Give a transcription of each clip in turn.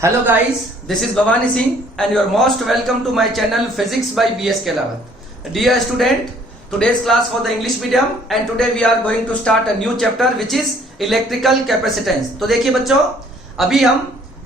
Hello guys, this is Bhavani Singh and you are most welcome to my channel Physics by BS Kelawat. Dear student, today's class for the English medium and today we are going to start a new chapter which is electrical capacitance. तो देखिए बच्चों, अभी हम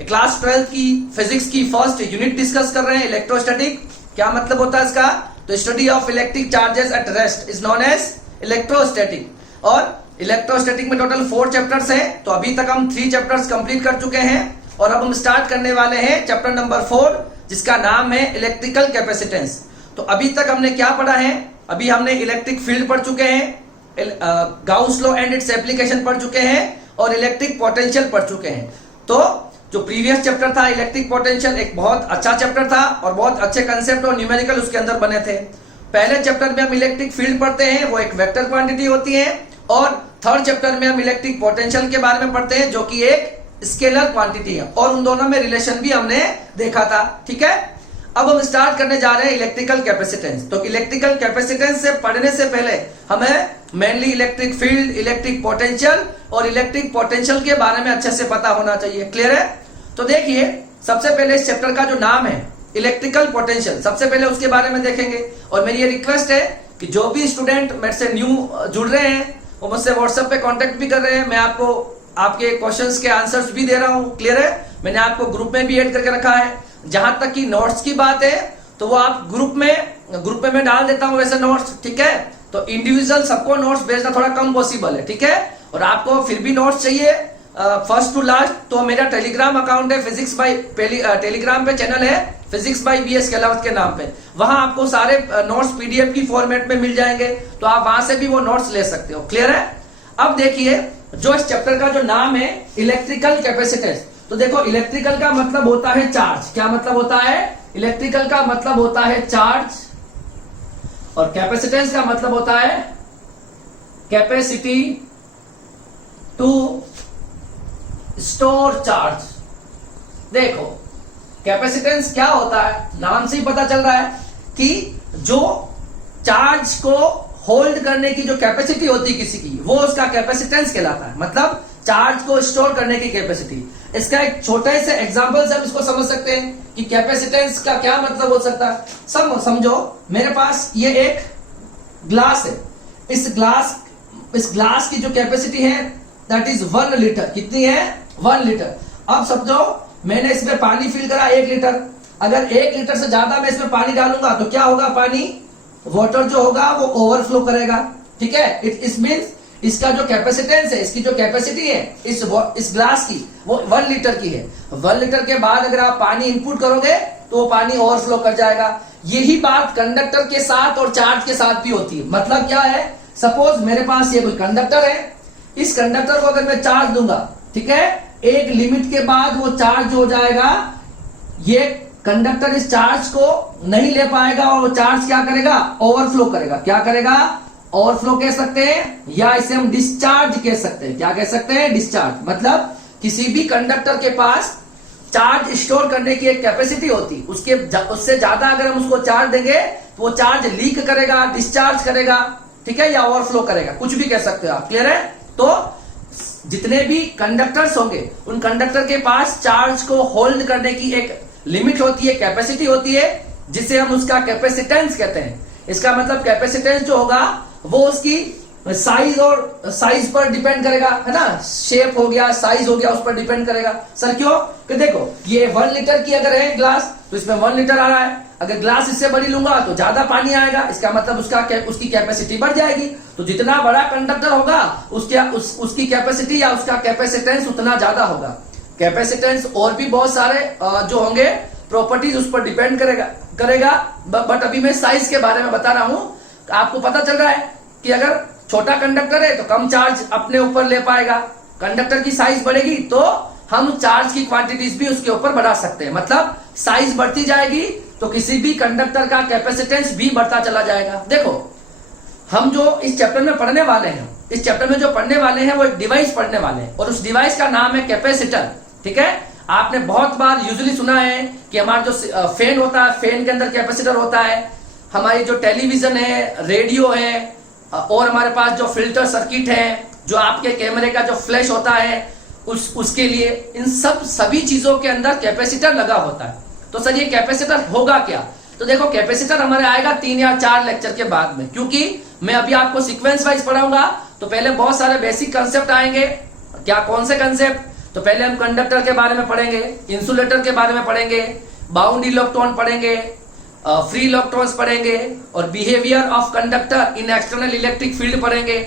class 12 की physics की first unit discuss कर रहे हैं इलेक्ट्रोस्टैटिक. क्या मतलब होता है इसका? तो study of electric charges at rest is known as electrostatic. और इलेक्ट्रोस्टैटिक में टोटल 4 चैप्टर्स हैं. तो अभी तक हम 3 चैप्टर्स कंप्लीट कर चुके हैं और अब हम स्टार्ट करने वाले हैं चैप्टर नंबर 4 जिसका नाम है इलेक्ट्रिकल कैपेसिटेंस. तो अभी तक हमने क्या पढ़ा है? अभी हमने इलेक्ट्रिक फील्ड पढ़ चुके हैं, Gauss law and its application पढ़ चुके हैं और इलेक्ट्रिक पोटेंशियल पढ़ चुके हैं. तो जो प्रीवियस चैप्टर था इलेक्ट्रिक पोटेंशियल एक बहुत अच्छा चैप्टर था और बहुत अच्छे कंसेप्ट और न्यूमेरिकल उसके अंदर बने थे. पहले चैप्टर में हम इलेक्ट्रिक फील्ड पढ़ते हैं, वो एक वेक्टर क्वांटिटी होती है, और थर्ड चैप्टर में हम इलेक्ट्रिक पोटेंशियल के बारे में पढ़ते हैं जो कि एक स्केलर क्वांटिटी है और उन दोनों में रिलेशन भी हमने देखा था. ठीक है, अब हम स्टार्ट करने जा रहे हैं इलेक्ट्रिकल कैपेसिटेंस. तो इलेक्ट्रिकल कैपेसिटेंस से पढ़ने से पहले हमें mainly electric field, electric potential और इलेक्ट्रिक पोटेंशियल के बारे में अच्छे से पता होना चाहिए. क्लियर है? तो देखिए, सबसे पहले इस चैप्टर का जो नाम है इलेक्ट्रिकल पोटेंशियल, सबसे पहले उसके बारे में देखेंगे. और मेरी ये रिक्वेस्ट है कि जो भी स्टूडेंट मेरे से न्यू जुड़ रहे हैं वो मुझसे व्हाट्सएप पे कांटेक्ट भी कर रहे हैं, मैं आपको आपके क्वेश्चंस के आंसर्स भी दे रहा हूं. क्लियर है? मैंने आपको ग्रुप में भी ऐड करके रखा है. जहां तक कि नोट्स की बात है तो वो आप ग्रुप में मैं डाल देता हूं वैसे नोट्स. ठीक है, तो इंडिविजुअल सबको नोट्स भेजना थोड़ा कम पॉसिबल है. ठीक है, और आपको फिर भी नोट्स चाहिए फर्स्ट टू लास्ट तो मेरा टेलीग्राम अकाउंट है फिजिक्स बाय, टेलीग्राम पे चैनल है फिजिक्स बाय बीएस केलावत के नाम पे. वहां आपको सारे नोट्स पीडीएफ की फॉर्मेट में मिल जाएंगे, तो आप वहां से भी वो नोट्स ले सकते हो. क्लियर है? अब देखिए, जो इस चैप्टर का जो नाम है इलेक्ट्रिकल कैपेसिटेंस, तो देखो इलेक्ट्रिकल का मतलब होता है चार्ज. क्या मतलब होता है? इलेक्ट्रिकल का मतलब होता है चार्ज और कैपेसिटेंस का मतलब होता है कैपेसिटी टू स्टोर चार्ज. देखो कैपेसिटेंस क्या होता है, नाम से ही पता चल रहा है कि जो चार्ज को होल्ड करने की जो कैपेसिटी होती है किसी की, वो उसका कैपेसिटेंस कहलाता है. मतलब चार्ज को स्टोर करने की कैपेसिटी. इसका एक छोटे से एग्जांपल से हम इसको समझ सकते हैं कि कैपेसिटेंस का क्या मतलब हो सकता है. समझो, मेरे पास ये एक ग्लास है. इस ग्लास की जो कैपेसिटी है दैट इज 1 लीटर. कितनी है? 1 लीटर. अब समझो मैंने इसमें पानी फिल करा 1 लीटर. अगर 1 लीटर से ज्यादा मैं इसमें पानी डालूंगा तो क्या होगा? पानी, वाटर जो होगा वो ओवरफ्लो करेगा. ठीक है, इट मींस इसका जो कैपेसिटेंस है, इसकी जो कैपेसिटी है इस ग्लास की वो 1 लीटर की है. 1 लीटर के बाद अगर आप पानी इनपुट करोगे तो वो पानी ओवरफ्लो कर जाएगा. यही बात कंडक्टर के साथ और चार्ज के साथ भी होती है. मतलब क्या है? सपोज मेरे पास ये कोई कंडक्टर है, इस कंडक्टर को अगर मैं चार्ज दूंगा, ठीक है, एक लिमिट के बाद वो चार्ज हो जाएगा. ये कंडक्टर इस चार्ज को नहीं ले पाएगा और वो चार्ज क्या करेगा? ओवरफ्लो करेगा. क्या करेगा? ओवरफ्लो कह सकते हैं या इसे हम डिस्चार्ज कह सकते हैं. क्या कह सकते हैं? डिस्चार्ज. मतलब किसी भी कंडक्टर के पास चार्ज स्टोर करने की एक कैपेसिटी होती, उससे ज्यादा अगर हम उसको चार्ज देंगे तो वो चार्ज लीक करेगा, डिस्चार्ज करेगा. ठीक है, या ओवरफ्लो करेगा, कुछ भी कह सकते हो आप. क्लियर है? तो जितने भी कंडक्टर्स होंगे उन कंडक्टर के पास चार्ज को होल्ड करने की एक लिमिट होती है, कैपेसिटी होती है, जिसे हम उसका कैपेसिटेंस कहते हैं. इसका मतलब कैपेसिटेंस जो होगा वो उसकी साइज पर डिपेंड करेगा, है ना. शेप हो गया, साइज हो गया, उस पर डिपेंड करेगा. सर क्यों? कि देखो ये 1 लीटर की अगर है ग्लास तो इसमें 1 लीटर आ रहा है. अगर ग्लास इससे बड़ी लूंगा तो ज्यादा पानी आएगा. इसका मतलब उसकी कैपेसिटी बढ़ जाएगी. तो जितना बड़ा कंडक्टर होगा उसकी कैपेसिटी या उसका कैपेसिटेंस उतना ज्यादा होगा. कैपेसिटेंस और भी बहुत सारे जो होंगे प्रॉपर्टीज उस पर डिपेंड करेगा. बट अभी मैं साइज के बारे में बता रहा हूं. आपको पता चल रहा है कि अगर छोटा कंडक्टर है तो कम चार्ज अपने ऊपर ले पाएगा. कंडक्टर की साइज बढ़ेगी तो हम चार्ज की क्वांटिटीज भी उसके ऊपर बढ़ा सकते हैं. मतलब साइज बढ़ती जाएगी तो किसी भी कंडक्टर का कैपेसिटेंस भी बढ़ता चला जाएगा. देखो, हम जो इस चैप्टर में पढ़ने वाले हैं, इस चैप्टर में जो पढ़ने वाले हैं वो एक डिवाइस पढ़ने वाले हैं और उस डिवाइस का नाम है कैपेसिटर. ठीक है, आपने बहुत बार यूजुअली सुना है कि हमारा जो फैन होता है, फैन के अंदर कैपेसिटर होता है. हमारी जो टेलीविजन है, रेडियो है और हमारे पास जो फिल्टर सर्किट है, जो आपके कैमरे का जो फ्लैश होता है, उसके लिए इन सभी चीजों के अंदर कैपेसिटर लगा होता है। तो सर ये कैपेसिटर होगा क्या? तो देखो कैपेसिटर हमारे आएगा 3 या 4 लेक्चर के बाद में, क्योंकि मैं अभी आपको सीक्वेंस वाइज पढ़ाऊंगा। तो पहले बहुत सारे बेसिक कंसेप्ट आएंगे। क्या कौन से कंसेप्ट? तो पहले हम कंडक्टर के बारे में पढ़ेंगे, इंसुलेटर के बारे में पढ़ेंगे, बाउंड इलेक्ट्रॉन पढ़ेंगे, फ्री इलेक्ट्रॉन्स पढ़ेंगे और behaviour of conductor in external electric field पढ़ेंगे।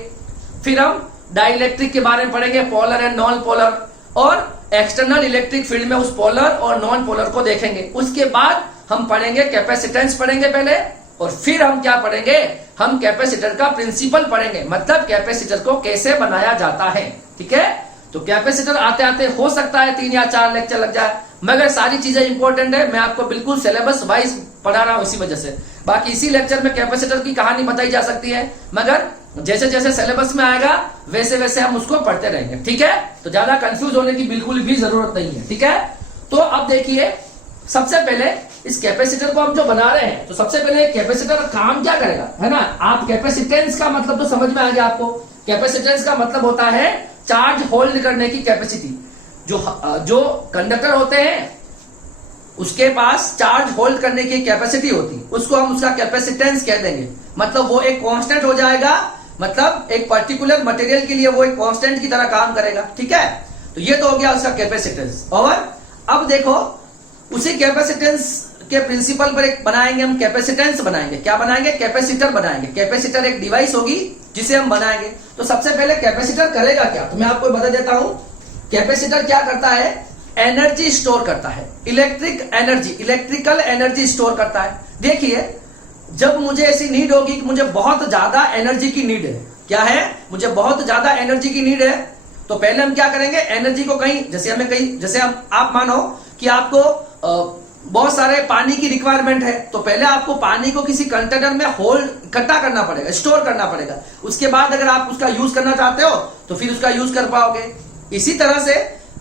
फिर हम डाइलेक्ट्रिक के बारे में पढ़ेंगे, पोलर एंड नॉन पोलर, और एक्सटर्नल इलेक्ट्रिक फील्ड में उस पोलर और नॉन पोलर को देखेंगे। उसके बाद हम पढ़ेंगे कैपेसिटेंस पढ़ेंगे पहले, और फिर हम क्या पढ़ेंगे? हम कैपेसिटर का प्रिंसिपल पढ़ेंगे, मतलब कैपेसिटर को कैसे बनाया जाता है। ठीक है, तो कैपेसिटर आते आते हो सकता है 3 या 4 लेक्चर लग जाए, मगर सारी चीजें इंपॉर्टेंट है। मैं आपको बिल्कुल सिलेबस वाइज पढ़ा रहा हूं इसी वजह से। बाकी इसी लेक्चर में कैपेसिटर की कहानी बताई जा सकती है, मगर जैसे जैसे सिलेबस में आएगा वैसे वैसे हम उसको पढ़ते रहेंगे। ठीक है, तो ज्यादा कंफ्यूज होने की बिल्कुल भी जरूरत नहीं है। ठीक है, तो अब देखिए, सबसे पहले इस कैपेसिटर को हम जो बना रहे हैं, तो सबसे पहले कैपेसिटर काम क्या करेगा, है ना? आप कैपेसिटेंस का मतलब तो समझ में आ गया आपको। कैपेसिटेंस का मतलब होता है चार्ज होल्ड करने की कैपेसिटी। जो कंडक्टर होते हैं उसके पास चार्ज होल्ड करने की कैपेसिटी होती है, उसको हम उसका कैपेसिटेंस कह देंगे। मतलब वो एक कांस्टेंट हो जाएगा, मतलब एक पर्टिकुलर मटेरियल के लिए वो एक कांस्टेंट की तरह काम करेगा। ठीक है, तो ये तो हो गया उसका कैपेसिटेंस। और अब देखो, उसी कैपेसिटेंस के प्रिंसिपल पर एक बनाएंगे हम, कैपेसिटेंस बनाएंगे। क्या बनाएंगे? कैपेसिटर बनाएंगे। कैपेसिटर एक डिवाइस होगी जिसे हम बनाएंगे। तो सबसे पहले कैपेसिटर करेगा क्या, तो मैं आपको बता देता हूं। कैपेसिटर क्या करता है? एनर्जी स्टोर करता है, इलेक्ट्रिकल एनर्जी स्टोर करता है। देखिए, जब मुझे ऐसी नीड होगी कि मुझे बहुत ज्यादा एनर्जी की नीड है, क्या है? मुझे बहुत ज्यादा एनर्जी की नीड है, तो पहले हम क्या करेंगे? एनर्जी को जैसे आप मानो कि आपको बहुत सारे पानी की रिक्वायरमेंट है, तो पहले आपको पानी को किसी कंटेनर में होल्ड इकट्ठा करना पड़ेगा, स्टोर करना पड़ेगा। उसके बाद अगर आप उसका यूज करना चाहते हो तो फिर उसका यूज कर पाओगे। इसी तरह से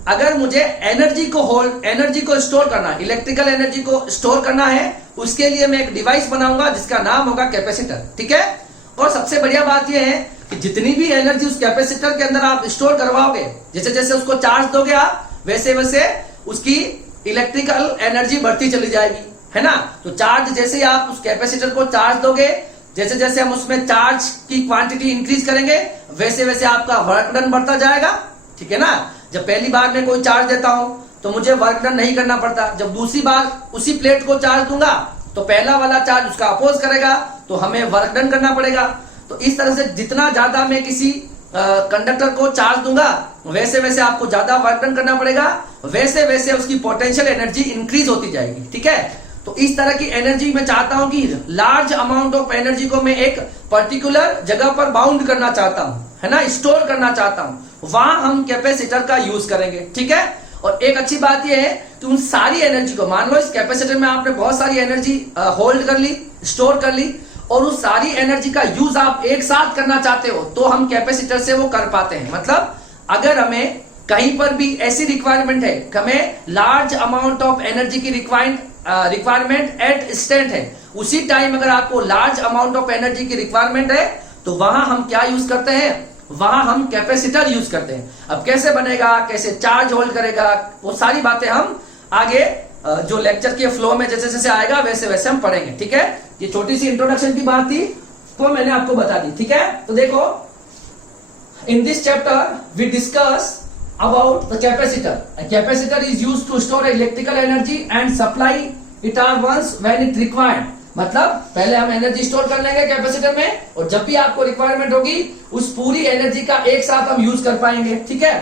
अगर मुझे एनर्जी को स्टोर करना है, इलेक्ट्रिकल एनर्जी को स्टोर करना है, उसके लिए मैं एक डिवाइस बनाऊंगा जिसका नाम होगा कैपेसिटर। ठीक है, और सबसे बढ़िया बात यह है कि जितनी भी एनर्जी उस कैपेसिटर के अंदर आप स्टोर करवाओगे, जैसे जैसे उसको चार्ज दोगे आप, वैसे वैसे उसकी इलेक्ट्रिकल एनर्जी बढ़ती चली जाएगी, है ना? तो चार्ज जैसे ही आप उस कैपेसिटर को चार्ज दोगे, जैसे जैसे हम उसमें चार्ज की क्वांटिटी इंक्रीज करेंगे, वैसे वैसे आपका वर्क डन बढ़ता जाएगा। ठीक है ना? जब पहली बार मैं कोई चार्ज देता हूं तो मुझे वर्क डन नहीं करना पड़ता। जब दूसरी बार उसी प्लेट को चार्ज दूंगा तो पहला वाला चार्ज उसका अपोज करेगा, तो हमें वर्क डन करना पड़ेगा। तो इस तरह से जितना ज्यादा मैं किसी कंडक्टर को चार्ज दूंगा, वैसे वैसे आपको ज्यादा वर्क डन करना पड़ेगा, वैसे वैसे उसकी पोटेंशियल एनर्जी इंक्रीज होती जाएगी। ठीक है, तो इस तरह की एनर्जी मैं चाहता हूं कि लार्ज अमाउंट ऑफ एनर्जी को मैं एक पर्टिकुलर जगह पर बाउंड करना चाहता हूं, है ना, स्टोर करना चाहता हूं, वहां हम कैपेसिटर का यूज करेंगे। ठीक है, और एक अच्छी बात यह है कि उन सारी एनर्जी को, मान लो इस कैपेसिटर में आपने बहुत सारी एनर्जी होल्ड कर ली, स्टोर कर ली, और उस सारी एनर्जी का यूज आप एक साथ करना चाहते हो, तो हम कैपेसिटर से वो कर पाते हैं। मतलब अगर हमें कहीं पर भी ऐसी रिक्वायरमेंट है, हमें लार्ज अमाउंट ऑफ एनर्जी की रिक्वायरमेंट एट इंस्टेंट है, उसी टाइम अगर आपको लार्ज अमाउंट ऑफ एनर्जी की रिक्वायरमेंट है, तो वहां हम क्या यूज करते हैं? वहां हम कैपेसिटर यूज करते हैं। अब कैसे बनेगा, कैसे चार्ज होल्ड करेगा, वो सारी बातें हम आगे जो लेक्चर के फ्लो में जैसे जैसे आएगा वैसे वैसे हम पढ़ेंगे। ठीक है, ये छोटी सी इंट्रोडक्शन की बात थी तो मैंने आपको बता दी। ठीक है, तो देखो, in this chapter we discuss about the capacitor. A capacitor is used to store electrical energy and supply it at once when it required. मतलब पहले हम एनर्जी स्टोर कर लेंगे कैपेसिटर में, और जब भी आपको रिक्वायरमेंट होगी उस पूरी एनर्जी का एक साथ हम यूज कर पाएंगे। ठीक है,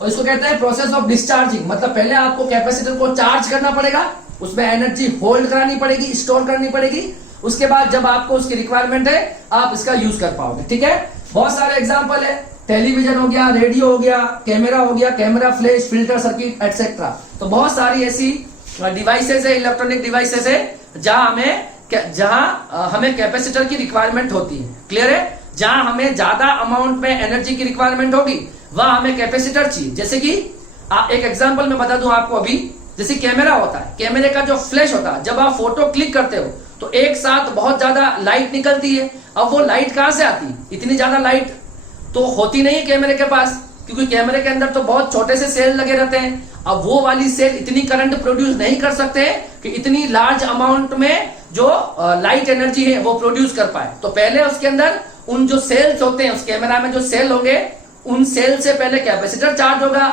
और इसको कहते हैं प्रोसेस ऑफ डिस्चार्जिंग। मतलब पहले आपको कैपेसिटर को चार्ज करना पड़ेगा, उसमें एनर्जी होल्ड करानी पड़ेगी, स्टोर करनी पड़ेगी, उसके बाद जब आपको उसकी रिक्वायरमेंट है आप इसका यूज कर पाओगे। ठीक है, बहुत सारे एग्जाम्पल है, टेलीविजन हो गया, रेडियो हो गया, कैमरा हो गया, camera flash, filter circuit etcetera. तो बहुत सारी ऐसी डिवाइसेस है, इलेक्ट्रॉनिक डिवाइसेस है जहां हमें कैपेसिटर की रिक्वायरमेंट होती है। क्लियर है? जहां हमें ज्यादा अमाउंट में एनर्जी की रिक्वायरमेंट होगी वहां हमें कैपेसिटर चाहिए। जैसे कि एक एग्जांपल मैं बता दूं आपको अभी, जैसे कैमरा होता है, कैमरे का जो फ्लैश होता है, जब आप फोटो क्लिक करते हो तो एक साथ बहुत ज्यादा लाइट निकलती है। अब वो लाइट कहां से आती है? इतनी ज्यादा लाइट तो होती नहीं कैमरे के पास, क्योंकि कैमरे के अंदर तो बहुत छोटे से सेल लगे रहते हैं। अब वो वाली सेल इतनी करंट प्रोड्यूस नहीं कर सकते कि इतनी लार्ज अमाउंट में जो लाइट एनर्जी है वो प्रोड्यूस कर पाए। तो पहले उसके अंदर उन जो सेल्स होते हैं, उस कैमरा में जो सेल होंगे, उन सेल से पहले कैपेसिटर चार्ज होगा।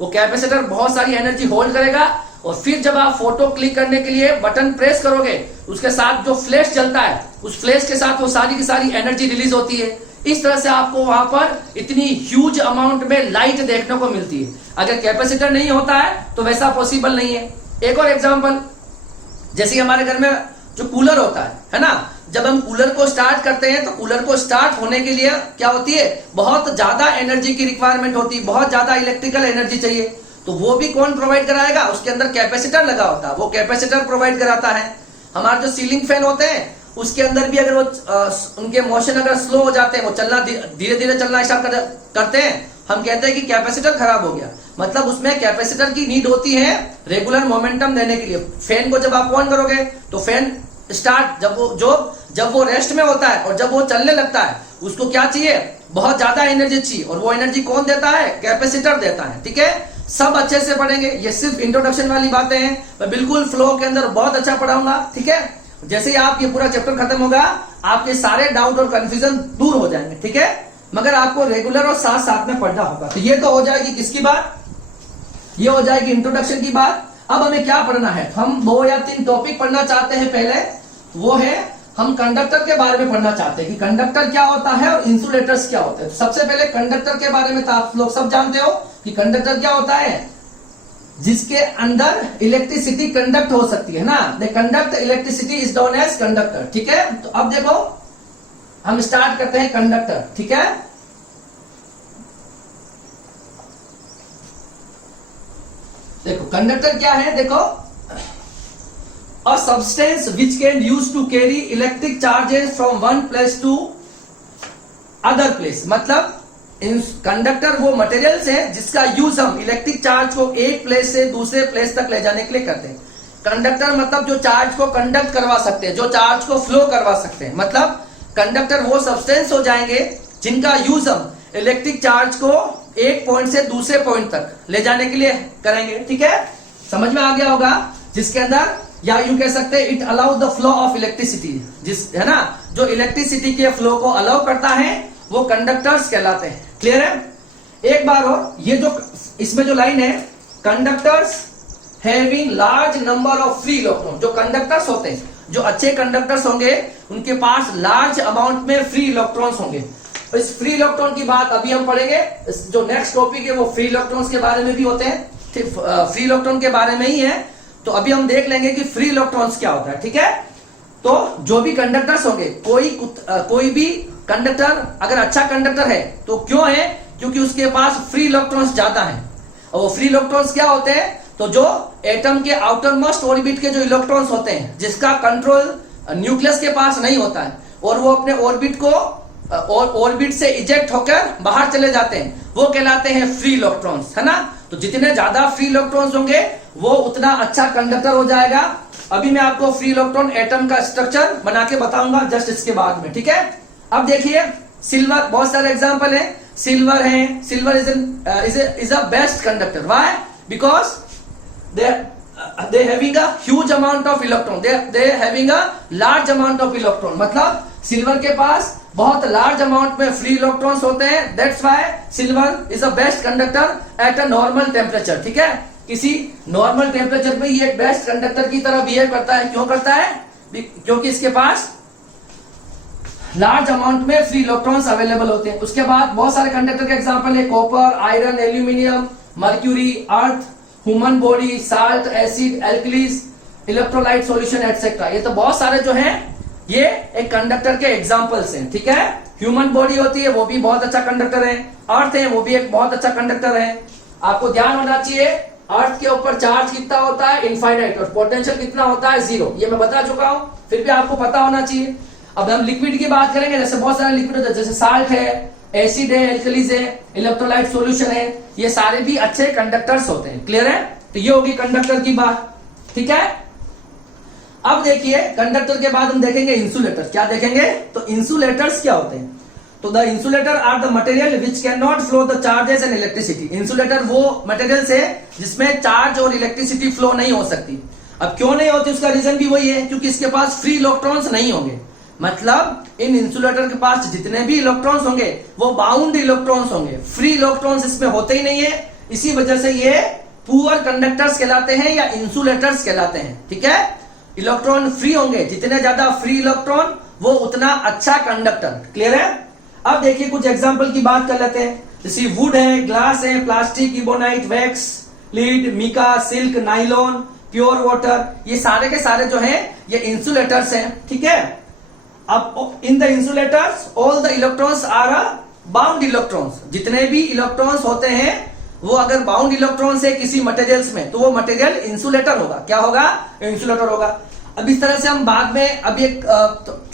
वो कैपेसिटर बहुत सारी एनर्जी होल्ड करेगा और फिर जब आप फोटो क्लिक करने के लिए बटन प्रेस करोगे, उसके साथ जो फ्लैश चलता है, उस फ्लैश के साथ वो सारी की सारी एनर्जी रिलीज होती है। इस तरह से आपको वहां पर इतनी ह्यूज अमाउंट में लाइट देखने को मिलती है। अगर कैपेसिटर नहीं होता है तो वैसा पॉसिबल नहीं है। एक और एग्जांपल, जैसे हमारे घर में जो कूलर होता है ना, जब हम कूलर को स्टार्ट करते हैं तो कूलर को स्टार्ट होने के लिए क्या होती है, बहुत ज्यादा एनर्जी की रिक्वायरमेंट होती है, बहुत ज्यादा इलेक्ट्रिकल एनर्जी चाहिए। तो वो भी कौन प्रोवाइड कराएगा, उसके अंदर कैपेसिटर लगा होता है, वो कैपेसिटर प्रोवाइड कराता है। हमारे जो सीलिंग फैन होते हैं उसके अंदर भी अगर वो उनके मोशन अगर स्लो हो जाते हैं, वो चलना धीरे धीरे चलना स्टार्ट करते हैं, हम कहते हैं कि कैपेसिटर खराब हो गया। मतलब उसमें कैपेसिटर की नीड होती है रेगुलर मोमेंटम देने के लिए। फैन को जब आप ऑन करोगे तो फैन स्टार्ट जब वो रेस्ट में होता है और जब वो चलने लगता है, उसको क्या चाहिए, बहुत ज्यादा एनर्जी चाहिए। और वो एनर्जी कौन देता है, कैपेसिटर देता है। ठीक है, सब अच्छे से पढ़ेंगे, ये सिर्फ इंट्रोडक्शन वाली बातें हैं, मैं बिल्कुल फ्लो के अंदर बहुत अच्छा पढ़ाऊंगा। ठीक है, जैसे ही आप ये पूरा चैप्टर खत्म होगा, आपके सारे डाउट और कंफ्यूजन दूर हो जाएंगे। ठीक है, मगर आपको रेगुलर और साथ साथ में पढ़ना होगा। तो ये तो हो जाएगी किसकी बात, ये हो जाएगी इंट्रोडक्शन की बात। अब हमें क्या पढ़ना है, हम 2 या 3 टॉपिक पढ़ना चाहते हैं। पहले वो है, हम कंडक्टर के बारे में पढ़ना चाहते हैं कि कंडक्टर क्या होता है और इंसुलेटर्स क्या होते हैं। सबसे पहले कंडक्टर के बारे में तो आप लोग सब जानते हो कि कंडक्टर क्या होता है, जिसके अंदर इलेक्ट्रिसिटी कंडक्ट हो सकती है ना। The conduct electricity is known as conductor. ठीक है, तो अब देखो हम स्टार्ट करते हैं कंडक्टर। ठीक है, देखो कंडक्टर क्या है, देखो a substance which can used to carry electric charges from one place to other place। मतलब कंडक्टर वो मटेरियल्स है जिसका यूज हम इलेक्ट्रिक चार्ज को एक प्लेस से दूसरे प्लेस तक ले जाने के लिए करते हैं। कंडक्टर मतलब जो चार्ज को कंडक्ट करवा सकते हैं, जो चार्ज को फ्लो करवा सकते हैं। मतलब कंडक्टर वो सब्सटेंस हो जाएंगे जिनका यूज हम इलेक्ट्रिक चार्ज को एक पॉइंट से दूसरे पॉइंट तक ले जाने के लिए करेंगे। ठीक है, समझ में आ गया होगा, जिसके अंदर, या यूं कह सकते हैं, it allow the flow of electricity, जिस है ना, जो इलेक्ट्रिसिटी के फ्लो को अलाउ करता है वो कंडक्टर्स कहलाते हैं। क्लियर है, एक बार और, ये जो इसमें जो लाइन है, conductors having large number of free electron, जो कंडक्टर्स होते हैं, जो अच्छे कंडक्टर्स होंगे, उनके पास लार्ज अमाउंट में फ्री इलेक्ट्रॉन्स होंगे। इस फ्री इलेक्ट्रॉन की बात अभी हम पढ़ेंगे। जो नेक्स्ट टॉपिक है वो फ्री इलेक्ट्रॉन्स के बारे में भी होते हैं, फ्री इलेक्ट्रॉन के बारे में ही है। तो अभी हम देख लेंगे कि फ्री इलेक्ट्रॉन्स क्या होता है। ठीक है, तो जो भी कंडक्टर्स होंगे, कोई भी कंडक्टर अगर अच्छा कंडक्टर है तो क्यों है, क्योंकि उसके पास फ्री इलेक्ट्रॉन्स ज्यादा है। और वो फ्री इलेक्ट्रॉन्स क्या होते हैं, तो जो एटम के आउटर मोस्ट ऑर्बिट के जो इलेक्ट्रॉन्स होते हैं, जिसका कंट्रोल न्यूक्लियस के पास नहीं होता है और वो अपने ऑर्बिट को ऑर्बिट से इजेक्ट होकर बाहर चले जाते हैं, वो कहलाते हैं फ्री इलेक्ट्रॉन्स, है ना। तो जितने ज्यादा फ्री इलेक्ट्रॉन्स होंगे वो उतना अच्छा कंडक्टर हो जाएगा। अभी मैं आपको फ्री इलेक्ट्रॉन एटम का स्ट्रक्चर बना के बताऊंगा जस्ट इसके बाद में। ठीक है, अब देखिए सिल्वर, बहुत सारे एग्जांपल है। सिल्वर है, silver is a best conductor. Why, because they having a huge amount of electron, they having a large amount of electron। मतलब सिल्वर के पास बहुत लार्ज अमाउंट में फ्री इलेक्ट्रॉन्स होते हैं। That's why silver is a best conductor at a normal temperature. ठीक है, किसी normal temperature में ये बेस्ट कंडक्टर की तरह बिहेव करता है। क्यों करता है, क्योंकि इसके पास लार्ज अमाउंट में फ्री इलेक्ट्रॉन्स अवेलेबल होते हैं। उसके बाद बहुत सारे कंडक्टर के एग्जांपल है, copper, iron, aluminium, mercury, earth, human body, salt, acid, alkalis, electrolyte solution etcetera. ये तो बहुत सारे जो हैं ये एक कंडक्टर के एग्जांपल्स हैं। ठीक है, ह्यूमन बॉडी होती है वो भी बहुत अच्छा कंडक्टर है, अर्थ है वो भी एक बहुत अच्छा कंडक्टर है। आपको ध्यान होना चाहिए, अर्थ के ऊपर चार्ज कितना होता है, इनफाइनाइट, और पोटेंशियल कितना होता है, 0। ये मैं बता चुका हूं, फिर भी आपको पता होना चाहिए। अब हम लिक्विड की बात करेंगे, जैसे बहुत सारे लिक्विड होते हैं, जैसे साल्ट है, एसिड है, एल्कलीज है, इलेक्ट्रोलाइट सॉल्यूशन है, ये सारे भी अच्छे कंडक्टर्स होते हैं। क्लियर है, तो ये होगी कंडक्टर की बात। ठीक है, अब देखिए कंडक्टर के बाद हम देखेंगे इंसुलेटर। क्या देखेंगे, तो इंसुलेटर्स क्या होते हैं। तो the insulator are the material which can not flow the charges and electricity. Insulator वो मटेरियल्स है जिसमें चार्ज और इलेक्ट्रिसिटी फ्लो नहीं हो सकती। अब क्यों नहीं होती, उसका रीजन भी वही है, क्योंकि इसके पास फ्री इलेक्ट्रॉन्स नहीं होंगे। मतलब इन इंसुलेटर के पास जितने भी इलेक्ट्रॉन्स होंगे वो बाउंड इलेक्ट्रॉन्स होंगे, फ्री इलेक्ट्रॉन्स इसमें होते ही नहीं है। इसी वजह से ये पुअर कंडक्टर्स कहलाते हैं या इंसुलेटर्स कहलाते हैं। ठीक है, इलेक्ट्रॉन फ्री होंगे, जितने ज्यादा फ्री इलेक्ट्रॉन वो उतना अच्छा कंडक्टर। क्लियर है। अब देखिए कुछ एग्जांपल की बात कर लेते हैं। जैसे वुड है, ग्लास है, plastic, ebonite, wax, lead, mica, silk, nylon, pure water, ये सारे के सारे जो हैं ये इंसुलेटर्स हैं। ठीक है। अब in the insulators all the electrons are bound electrons. जितने भी इलेक्ट्रॉन्स होते हैं वो अगर बाउंड इलेक्ट्रॉन्स है किसी मटेरियल्स में तो वो मटेरियल इंसुलेटर होगा। क्या होगा? इंसुलेटर होगा। अब इस तरह से हम बाद में अभी एक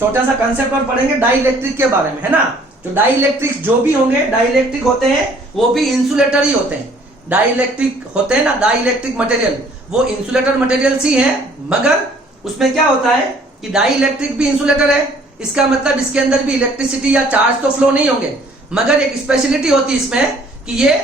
छोटा सा कंसेप्ट और पढ़ेंगे डाइइलेक्ट्रिक के बारे में, है ना। जो डाइइलेक्ट्रिक जो भी होंगे, डाइइलेक्ट्रिक होते हैं वो भी इंसुलेटर ही होते हैं। डाइइलेक्ट्रिक होते हैं ना, डाइइलेक्ट्रिक मटेरियल वो इंसुलेटर मटेरियल्स ही है, मगर उसमें क्या होता है कि डाइइलेक्ट्रिक भी इंसुलेटर है। इसका मतलब इसके अंदर भी इलेक्ट्रिसिटी या चार्ज तो फ्लो नहीं होंगे, मगर एक स्पेशलिटी होती है इसमें कि ये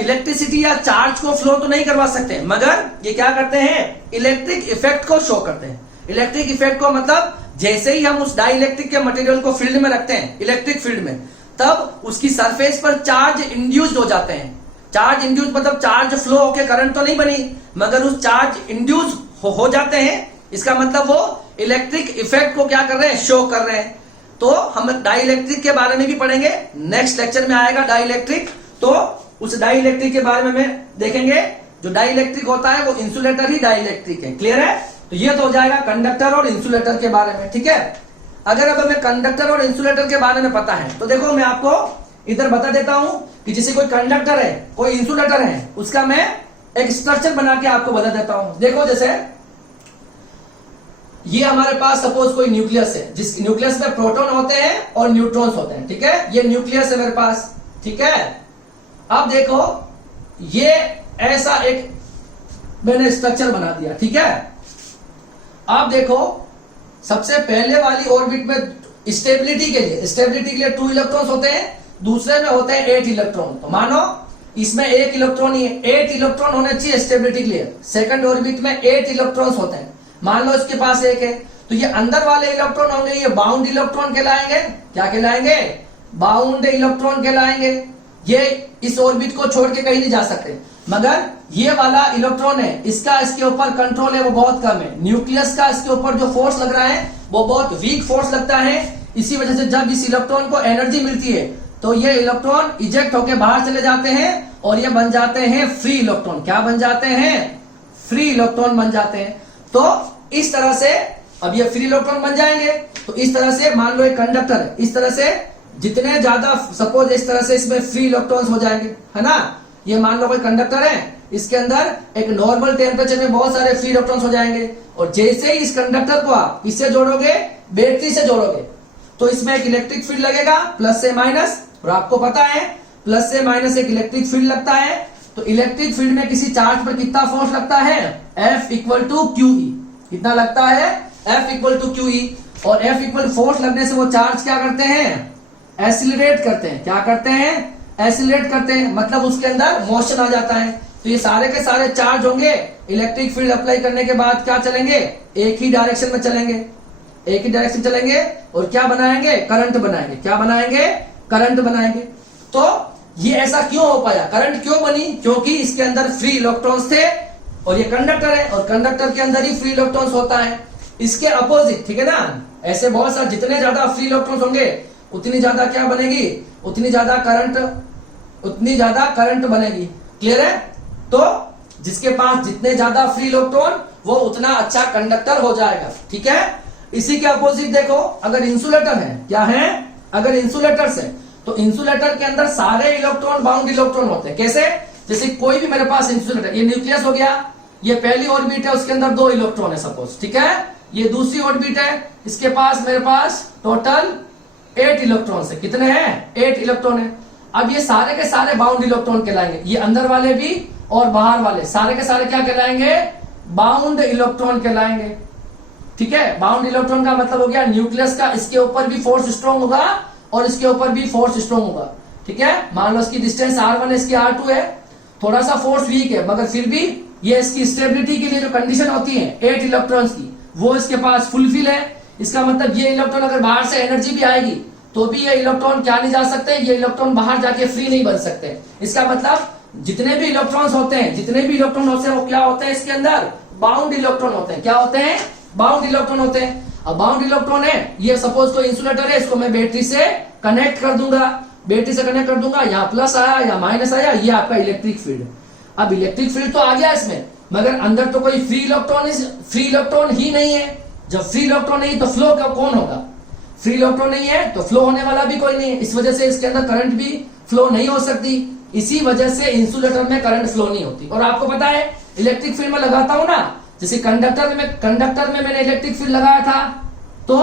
इलेक्ट्रिसिटी या चार्ज को फ्लो तो नहीं करवा सकते, मगर ये क्या करते हैं, इलेक्ट्रिक इफेक्ट को शो करते हैं। इलेक्ट्रिक इफेक्ट को मतलब जैसे ही हम उस डाइइलेक्ट्रिक के मटेरियल को फील्ड में रखते हैं, इलेक्ट्रिक फील्ड में, तब उसकी सरफेस पर चार्ज इंड्यूस्ड हो जाते हैं। चार्ज इंड्यूस मतलब चार्ज फ्लो होके करंट तो नहीं बनी, मगर उस चार्ज इंड्यूस हो जाते हैं। इसका मतलब वो इलेक्ट्रिक इफेक्ट को क्या कर रहे हैं, शो कर रहे हैं। तो हम डाइइलेक्ट्रिक के बारे में भी पढ़ेंगे, नेक्स्ट लेक्चर में आएगा डाइइलेक्ट्रिक। तो उस डाइइलेक्ट्रिक के बारे में देखेंगे। जो डाइइलेक्ट्रिक होता है वो इंसुलेटर ही डाइइलेक्ट्रिक है। क्लियर है। तो ये तो हो जाएगा कंडक्टर और इंसुलेटर के बारे में। ठीक है। अगर अब हमें कंडक्टर और इंसुलेटर के बारे में पता है तो देखो मैं आपको इधर बता देता हूं कि जैसे कोई कंडक्टर है, कोई इंसुलेटर है, उसका मैं एक स्ट्रक्चर बना के आपको बता देता हूं। देखो जैसे ये हमारे पास सपोज कोई न्यूक्लियस है, जिस न्यूक्लियस में प्रोटॉन होते हैं और न्यूट्रॉन्स होते हैं। ठीक है, ये न्यूक्लियस है मेरे पास। ठीक है। अब देखो ये ऐसा एक मैंने स्ट्रक्चर बना दिया। ठीक है। अब देखो सबसे पहले वाली ऑर्बिट में स्टेबिलिटी के लिए 2 इलेक्ट्रॉन्स होते हैं, दूसरे में होते हैं 8 इलेक्ट्रॉन। तो मानो इसमें 1 इलेक्ट्रॉन ही है, 8 इलेक्ट्रॉन होने चाहिए स्टेबिलिटी के लिए। सेकंड ऑर्बिट में 8 इलेक्ट्रॉन्स होते हैं, मान लो इसके पास 1 है, तो ये अंदर वाले इलेक्ट्रॉन होंगे, ये बाउंड इलेक्ट्रॉन कहलाएंगे। क्या कहलाएंगे? बाउंड इलेक्ट्रॉन कहलाएंगे। ये इस ऑर्बिट को छोड़ के कहीं नहीं जा सकते, मगर ये वाला इलेक्ट्रॉन है, इसका इसके ऊपर कंट्रोल है वो बहुत कम है। न्यूक्लियस का इसके ऊपर जो फोर्स लग रहा है वो बहुत वीक फोर्स लगता है। इसी वजह से जब इस इलेक्ट्रॉन को एनर्जी मिलती है तो ये इलेक्ट्रॉन इजेक्ट होकर बाहर चले जाते हैं और ये बन जाते हैं फ्री इलेक्ट्रॉन। क्या बन जाते हैं? फ्री इलेक्ट्रॉन बन जाते हैं। तो इस तरह से अब ये फ्री इलेक्ट्रॉन बन जाएंगे। तो इस तरह से मान लो एक कंडक्टर है, इस तरह से जितने ज्यादा सपोज इस तरह से इसमें फ्री इलेक्ट्रॉन्स हो जाएंगे, है ना। ये मान लो कोई कंडक्टर है, इसके अंदर एक नॉर्मल टेम्परेचर में बहुत सारे फ्री इलेक्ट्रॉन्स हो जाएंगे, और जैसे ही इस कंडक्टर को आप इससे जोड़ोगे, बैटरी से जोड़ोगे, तो इसमें एक इलेक्ट्रिक फील्ड लगेगा प्लस से माइनस। और आपको पता है प्लस से माइनस एक इलेक्ट्रिक फील्ड लगता है। तो इलेक्ट्रिक फील्ड में किसी चार्ज पर कितना फोर्स लगता है? F equal to QE। कितना लगता है? F equal to QE। और F इक्वल फोर्स लगने से वो चार्ज क्या करते हैं? एसिलरेट करते हैं। क्या करते हैं? एसिलरेट करते हैं, मतलब उसके अंदर मोशन आ जाता है। तो ये सारे के सारे चार्ज होंगे, इलेक्ट्रिक फील्ड अप्लाई करने के बाद क्या चलेंगे? एक ही डायरेक्शन में चलेंगे, एक ही डायरेक्शन चलेंगे और क्या बनाएंगे? करंट बनाएंगे। क्या बनाएंगे? करंट बनाएंगे। तो ये ऐसा क्यों हो पाया? करंट क्यों बनी? क्योंकि इसके अंदर फ्री इलेक्ट्रॉन्स थे, और ये कंडक्टर है और कंडक्टर के अंदर ही फ्री इलेक्ट्रॉन्स होता है। इसके अपोजिट, ठीक है ना, ऐसे बहुत सारे जितने ज्यादा फ्री इलेक्ट्रॉन्स होंगे उतनी ज्यादा क्या बनेगी? उतनी ज्यादा करंट बनेगी। क्लियर है। तो जिसके पास जितने ज्यादा फ्री इलेक्ट्रॉन वो उतना अच्छा कंडक्टर हो जाएगा। ठीक है। इसी के अपोजिट देखो, अगर इंसुलेटर है, क्या है? अगर इंसुलेटर्स है तो इंसुलेटर के अंदर सारे इलेक्ट्रॉन बाउंड इलेक्ट्रॉन होते हैं। कैसे? जैसे कोई भी मेरे पास इंसुलेटर, ये न्यूक्लियस हो गया, ये पहली ऑर्बिट है, उसके अंदर 2 इलेक्ट्रॉन है सपोज। ठीक है। ये दूसरी ऑर्बिट है, इसके पास मेरे पास टोटल 8 इलेक्ट्रॉन है। कितने हैं? 8 इलेक्ट्रॉन है। अब ये सारे के सारे बाउंड इलेक्ट्रॉन कहलाएंगे। ये अंदर वाले भी और बाहर वाले सारे के सारे क्या कहलाएंगे? बाउंड इलेक्ट्रॉन कहलाएंगे। ठीक है। बाउंड इलेक्ट्रॉन का मतलब हो गया न्यूक्लियस का इसके ऊपर भी फोर्स स्ट्रॉन्ग होगा और इसके ऊपर भी फोर्स स्ट्रॉन्ग होगा, ठीक है। मान लो इसकी डिस्टेंस r1 इसकी r2 है, थोड़ा सा फोर्स वीक है, मगर फिर भी ये इसकी स्टेबिलिटी के लिए जो कंडीशन होती है 8 इलेक्ट्रॉन्स की, वो इसके पास फुलफिल है। इसका मतलब ये इलेक्ट्रॉन अगर बाहर से एनर्जी भी आएगी तो भी ये इलेक्ट्रॉन क्या नहीं जा सकते, ये इलेक्ट्रॉन बाहर जाके फ्री नहीं बन सकते। इसका मतलब जितने भी इलेक्ट्रॉन्स होते हैं, जितने भी इलेक्ट्रॉन होते हैं वो क्या होते हैं, इसके अंदर बाउंड इलेक्ट्रॉन होते हैं। क्या होते हैं? बाउंड इलेक्ट्रॉन होते हैं। अब बाउंड इलेक्ट्रॉन है, ये सपोज कोई इंसुलेटर है, इसको मैं बैटरी से कनेक्ट कर दूंगा, बैटरी से कनेक्ट कर दूंगा, यहाँ प्लस आया या माइनस आया, ये आपका इलेक्ट्रिक फील्ड। अब इलेक्ट्रिक फील्ड तो आ गया इसमें, मगर अंदर तो कोई फ्री इलेक्ट्रॉन ही नहीं है। जब फ्री इलेक्ट्रॉन नहीं तो फ्लो कौन होगा? फ्री इलेक्ट्रॉन नहीं है तो फ्लो होने वाला भी कोई नहीं है। इस वजह से इसके अंदर करंट भी फ्लो नहीं हो सकती। इसी वजह से इंसुलेटर में करंट फ्लो नहीं होती। और आपको पता है इलेक्ट्रिक फील्ड में लगाता हूं ना, जैसे कंडक्टर में मैंने इलेक्ट्रिक फील्ड लगाया था, तो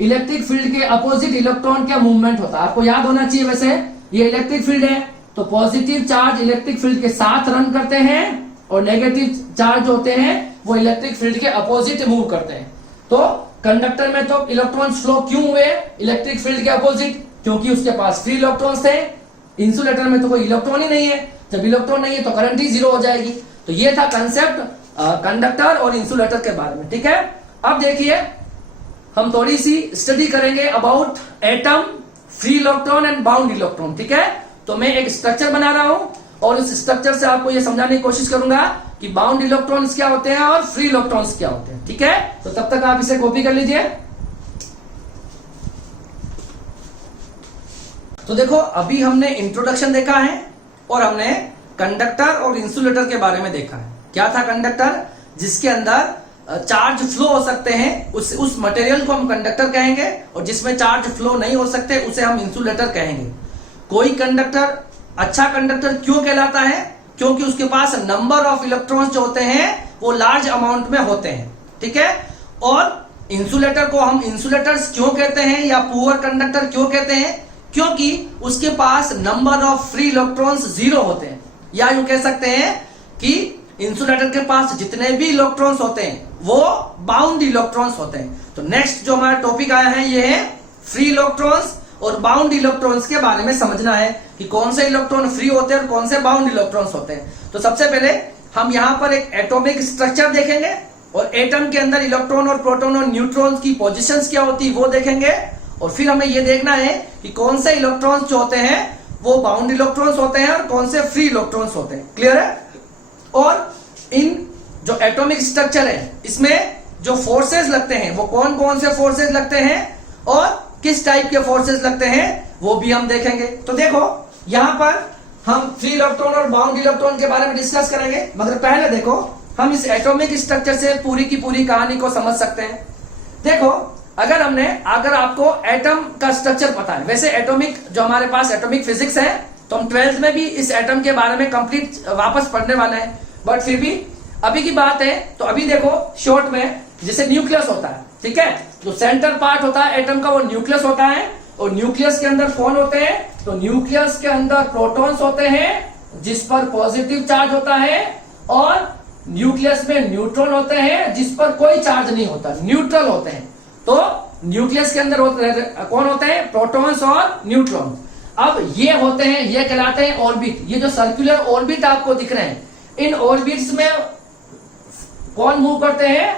इलेक्ट्रिक फील्ड के अपोजिट इलेक्ट्रॉन का मूवमेंट होता है। आपको याद होना चाहिए। वैसे ये इलेक्ट्रिक फील्ड है तो पॉजिटिव चार्ज इलेक्ट्रिक फील्ड के साथ रन करते हैं और नेगेटिव चार्ज होते हैं वो इलेक्ट्रिक फील्ड के अपोजिट मूव करते हैं। तो कंडक्टर में तो इलेक्ट्रॉन्स फ्लो क्यों हुए इलेक्ट्रिक फील्ड के अपोजिट? क्योंकि उसके पास फ्री इलेक्ट्रॉन्स थे। इंसुलेटर में तो कोई इलेक्ट्रॉन ही नहीं है, जब इलेक्ट्रॉन नहीं है तो करंट ही जीरो हो जाएगी। तो ये था कंसेप्ट कंडक्टर और इंसुलेटर के बारे में, ठीक है। अब देखिए हम थोड़ी सी स्टडी करेंगे about atom, free electron and bound electron, ठीक है। तो मैं एक स्ट्रक्चर बना रहा हूं और इस स्ट्रक्चर से आपको यह समझाने की कोशिश करूंगा कि बाउंड इलेक्ट्रॉन्स क्या होते हैं और फ्री इलेक्ट्रॉन्स क्या होते हैं, ठीक है। तो तब तक आप इसे कॉपी कर लीजिए। तो देखो अभी हमने इंट्रोडक्शन देखा है और हमने कंडक्टर और इंसुलेटर के बारे में देखा है। क्या था कंडक्टर? जिसके अंदर चार्ज फ्लो हो सकते हैं, उस मटेरियल को हम कंडक्टर कहेंगे, और जिसमें चार्ज फ्लो नहीं हो सकते उसे हम इंसुलेटर कहेंगे। कोई कंडक्टर अच्छा कंडक्टर क्यों कहलाता है? क्योंकि उसके पास नंबर ऑफ इलेक्ट्रॉन्स जो होते हैं वो लार्ज अमाउंट में होते हैं, ठीक है। और इंसुलेटर को हम इंसुलेटर्स क्यों कहते हैं या पुअर कंडक्टर क्यों कहते हैं? क्योंकि उसके पास number of free electrons zero होते हैं। या यूं कह सकते हैं कि इंसुलेटर के पास जितने भी इलेक्ट्रॉन्स होते हैं वो बाउंड इलेक्ट्रॉन्स होते हैं। तो नेक्स्ट जो हमारा टॉपिक आया है ये है फ्री इलेक्ट्रॉन्स और बाउंड इलेक्ट्रॉन्स के बारे में समझना है कि कौन से इलेक्ट्रॉन फ्री होते हैं और कौन से बाउंड इलेक्ट्रॉन्स होते हैं। तो सबसे पहले हम यहां पर एक एटॉमिक स्ट्रक्चर देखेंगे और एटम के अंदर इलेक्ट्रॉन और प्रोटॉन और न्यूट्रॉन्स की पोजीशंस क्या होती है वो देखेंगे। और फिर हमें यह देखना है कि कौन से इलेक्ट्रॉन्स जो होते हैं वो बाउंड इलेक्ट्रॉन्स होते हैं और कौन से फ्री इलेक्ट्रॉन्स होते हैं। क्लियर है? और इन जो एटॉमिक स्ट्रक्चर है इसमें जो फोर्सेस लगते हैं वो कौन कौन से फोर्सेस लगते हैं और किस टाइप के फोर्सेस लगते हैं वो भी हम देखेंगे। तो देखो यहां पर हम फ्री इलेक्ट्रॉन और बाउंड इलेक्ट्रॉन के बारे में डिस्कस करेंगे, मगर पहले देखो हम इस एटॉमिक स्ट्रक्चर से पूरी की पूरी कहानी को समझ सकते हैं। देखो अगर आपको एटम का स्ट्रक्चर पता है, वैसे एटॉमिक जो हमारे पास एटॉमिक फिजिक्स है तो हम 12th में भी इस एटम के बारे में कंप्लीट वापस पढ़ने वाले हैं, बट फिर भी अभी की बात है तो अभी देखो शॉर्ट में जैसे न्यूक्लियस होता है, ठीक है। जो सेंटर पार्ट होता है एटम का वो न्यूक्लियस होता है और न्यूक्लियस के अंदर कौन होते हैं? तो न्यूक्लियस के अंदर प्रोटॉन्स होते हैं जिस पर पॉजिटिव चार्ज होता है और न्यूक्लियस में न्यूट्रॉन होते हैं जिस पर कोई चार्ज नहीं होता, न्यूट्रल होते हैं। तो न्यूक्लियस के अंदर कौन होते हैं? प्रोटॉन्स और न्यूट्रॉन। अब ये होते हैं, ये कहलाते हैं ऑर्बिट। ये जो सर्कुलर ऑर्बिट आपको दिख रहे हैं इन ऑर्बिट्स में कौन मूव करते हैं?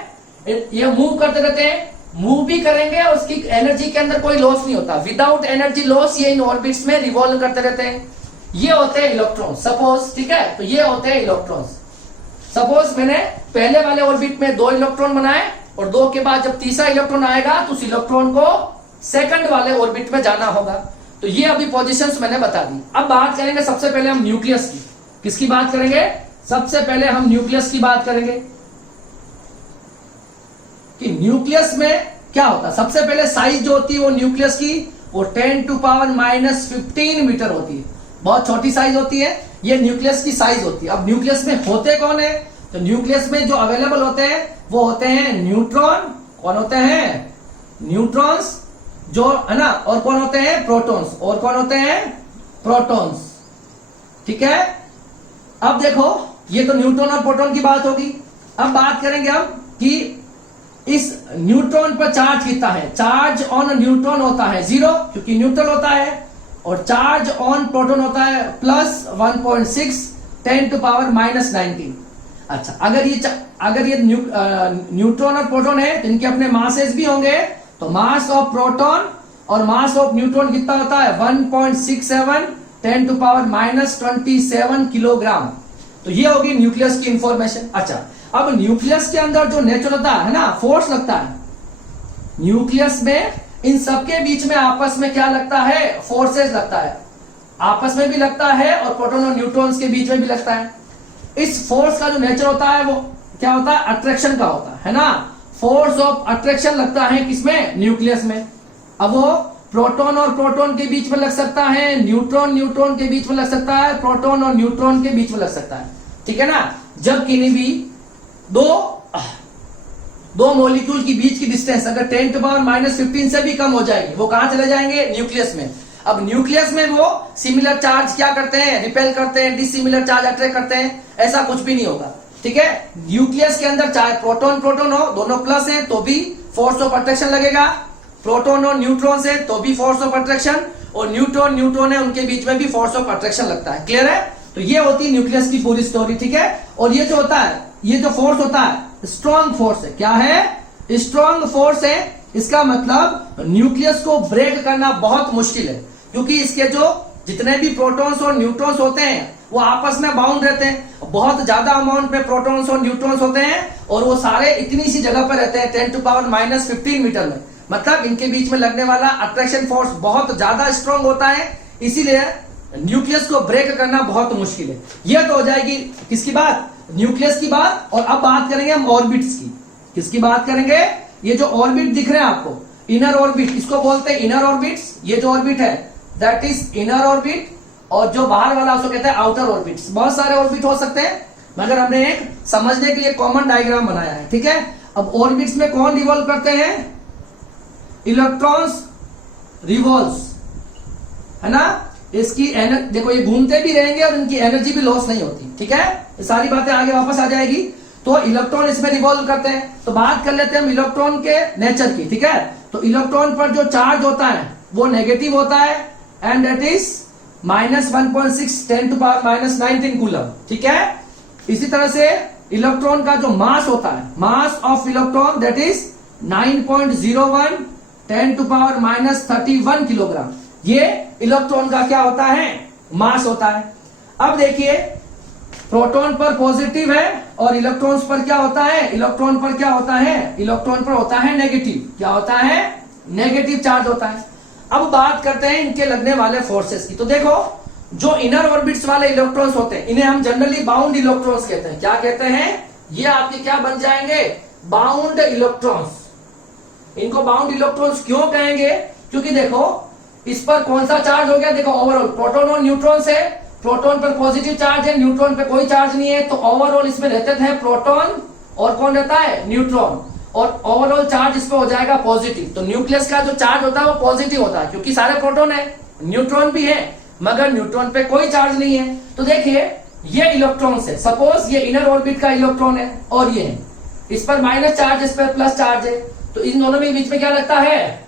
ये मूव करते रहते हैं, मूव भी करेंगे और उसकी एनर्जी के अंदर कोई लॉस नहीं होता। विदाउट एनर्जी लॉस ये इन ऑर्बिट्स में रिवॉल्व करते रहते हैं। ये होते हैं इलेक्ट्रॉन सपोज, ठीक है। तो ये होते हैं इलेक्ट्रॉन्स। सपोज मैंने पहले वाले ऑर्बिट में 2 इलेक्ट्रॉन बनाए और 2 के बाद जब तीसरा इलेक्ट्रॉन आएगा तो उस इलेक्ट्रॉन को सेकंड वाले ऑर्बिट में जाना होगा। तो ये अभी पोजीशंस मैंने बता दी। अब बात करेंगे सबसे पहले हम न्यूक्लियस की। किसकी बात करेंगे? सबसे पहले हम न्यूक्लियस की बात करेंगे कि न्यूक्लियस में क्या होता है। सबसे पहले साइज जो होती है वो न्यूक्लियस की वो 10⁻⁻15 मीटर होती है, बहुत छोटी साइज होती है। ये न्यूक्लियस की साइज होती है। अब न्यूक्लियस में होते कौन है? तो न्यूक्लियस में जो अवेलेबल होते हैं वो होते हैं न्यूट्रॉन। कौन होते हैं? न्यूट्रॉन्स जो है ना। और कौन होते हैं? प्रोटॉन्स। और कौन होते हैं? प्रोटॉन्स, ठीक है। अब देखो ये तो न्यूट्रॉन और प्रोटॉन की बात होगी। अब बात करेंगे हम कि इस न्यूट्रॉन पर चार्ज कितना है? चार्ज ऑन न्यूट्रॉन होता है 0 क्योंकि न्यूट्रल होता है, और चार्ज ऑन प्रोटॉन होता है प्लस 1.6 10⁻⁻19। अच्छा, अगर ये न्यूट्रॉन और प्रोटॉन है तो इनके अपने मासेस भी होंगे, तो मास ऑफ प्रोटॉन और मास ऑफ न्यूट्रॉन कितना होता है? 1.67 10⁻27 किलोग्राम। तो ये होगी न्यूक्लियस की इंफॉर्मेशन। अच्छा, अब न्यूक्लियस के अंदर जो नेचर होता है ना, फोर्स लगता है न्यूक्लियस में, इन सबके बीच में आपस में क्या लगता है? फोर्सेस लगता है, आपस में भी लगता है और प्रोटॉन और न्यूट्रॉन्स के बीच में भी लगता है। इस फोर्स का जो नेचर होता है वो क्या होता है? अट्रैक्शन का होता है ना। फोर्स ऑफ अट्रैक्शन लगता है किसमें? न्यूक्लियस में। अब वो प्रोटॉन और प्रोटॉन के बीच में लग सकता है, न्यूट्रॉन न्यूट्रॉन के बीच में लग सकता है, प्रोटॉन और न्यूट्रॉन के बीच में लग सकता है, ठीक है ना। जब किन्हीं भी दो मॉलिक्यूल की बीच की डिस्टेंस अगर 10⁻⁻15 से भी कम हो जाएगी, वो कहां चले जाएंगे? न्यूक्लियस में। अब न्यूक्लियस में वो सिमिलर चार्ज क्या करते हैं? रिपेल करते हैं, डिसिमिलर चार्ज अट्रैक्ट करते हैं, ऐसा कुछ भी नहीं होगा, ठीक है। न्यूक्लियस के अंदर चाहे प्रोटॉन प्रोटॉन हो, दोनों प्लस है तो भी फोर्स ऑफ अट्रैक्शन लगेगा, प्रोटॉन और न्यूट्रॉन से तो भी फोर्स ऑफ अट्रैक्शन, और न्यूट्रॉन न्यूट्रॉन है उनके बीच में भी फोर्स ऑफ अट्रैक्शन लगता है। क्लियर है? तो ये होती है न्यूक्लियस की पूरी स्टोरी, ठीक है। और ये जो होता है, ये जो फोर्स होता है स्ट्रॉन्ग फोर्स है। क्या है? स्ट्रॉन्ग फोर्स है। इसका मतलब न्यूक्लियस को ब्रेक करना बहुत मुश्किल है, क्योंकि इसके जो जितने भी प्रोटॉन्स और न्यूट्रॉन्स होते हैं वो आपस में बाउंड रहते हैं, बहुत ज्यादा अमाउंट में प्रोटॉन्स और न्यूट्रॉन्स होते हैं, और वो सारे इतनी सी जगह पर रहते हैं 10⁻⁻15 मीटर में। मतलब इनके बीच में लगने वाला अट्रैक्शन फोर्स बहुत ज्यादा स्ट्रॉन्ग होता है, इसीलिए न्यूक्लियस को ब्रेक करना बहुत मुश्किल है। यह तो हो जाएगी किसकी बात? न्यूक्लियस की बात। और अब बात करेंगे हम ऑर्बिट्स की। किसकी बात करेंगे? ये जो ऑर्बिट दिख रहे हैं आपको, इनर ऑर्बिट, इसको बोलते हैं इनर ऑर्बिट्स। ये जो ऑर्बिट है दैट इज इनर ऑर्बिट, और जो बाहर वाला उसको कहते हैं आउटर ऑर्बिट्स। बहुत सारे ऑर्बिट हो सकते हैं, मगर हमने एक समझने के लिए कॉमन डायग्राम बनाया है, ठीक है। अब ऑर्बिट्स में कौन रिवॉल्व करते हैं? इलेक्ट्रॉन्स रिवॉल्व्स, है ना। इसकी एनर्जी देखो, ये घूमते भी रहेंगे और इनकी एनर्जी भी लॉस नहीं होती, ठीक है। ये सारी बातें आगे वापस आ जाएगी। तो इलेक्ट्रॉन इसमें रिवॉल्व करते हैं। तो बात कर लेते हैं हम इलेक्ट्रॉन के नेचर की, ठीक है। तो इलेक्ट्रॉन पर जो चार्ज होता है वो नेगेटिव होता है, एंड दैट इज -1.6 10⁻⁻19 कूलम, ठीक है। इसी तरह से इलेक्ट्रॉन का जो मास होता है, mass of electron that is 9.01 10⁻31 kilogram. ये इलेक्ट्रॉन का क्या होता है? मास होता है। अब देखिए, प्रोटॉन पर पॉजिटिव है और इलेक्ट्रॉन्स पर क्या होता है? इलेक्ट्रॉन पर क्या होता है? इलेक्ट्रॉन पर होता है नेगेटिव। क्या होता है? नेगेटिव चार्ज होता है। अब बात करते हैं इनके लगने वाले फोर्सेस की। तो देखो, जो इनर ऑर्बिट्स वाले इलेक्ट्रॉन्स होते हैं इन्हें हम जनरली बाउंड इलेक्ट्रॉन्स कहते हैं। क्या कहते हैं? ये आपके क्या बन जाएंगे? Bound electrons. इनको बाउंड इलेक्ट्रॉन्स क्यों कहेंगे? क्योंकि देखो, इस पर कौन सा चार्ज हो गया? देखो, ओवरऑल प्रोटॉन और न्यूट्रॉन से, प्रोटॉन पर पॉजिटिव चार्ज है, न्यूट्रॉन पे कोई चार्ज नहीं है, तो ओवरऑल इसमें रहते थे प्रोटॉन और कौन रहता है? न्यूट्रॉन, और ओवरऑल चार्ज इस पे हो जाएगा पॉजिटिव। तो न्यूक्लियस का जो चार्ज होता है वो पॉजिटिव होता है, क्योंकि सारे प्रोटॉन है, न्यूट्रॉन भी है, मगर न्यूट्रॉन पे कोई चार्ज नहीं है। तो देखिए, ये इलेक्ट्रॉन्स है, सपोज ये इनर ऑर्बिट का इलेक्ट्रॉन है और ये है, इस पर माइनस चार्ज, इस पर प्लस चार्ज है, तो इन दोनों के बीच में क्या लगता है?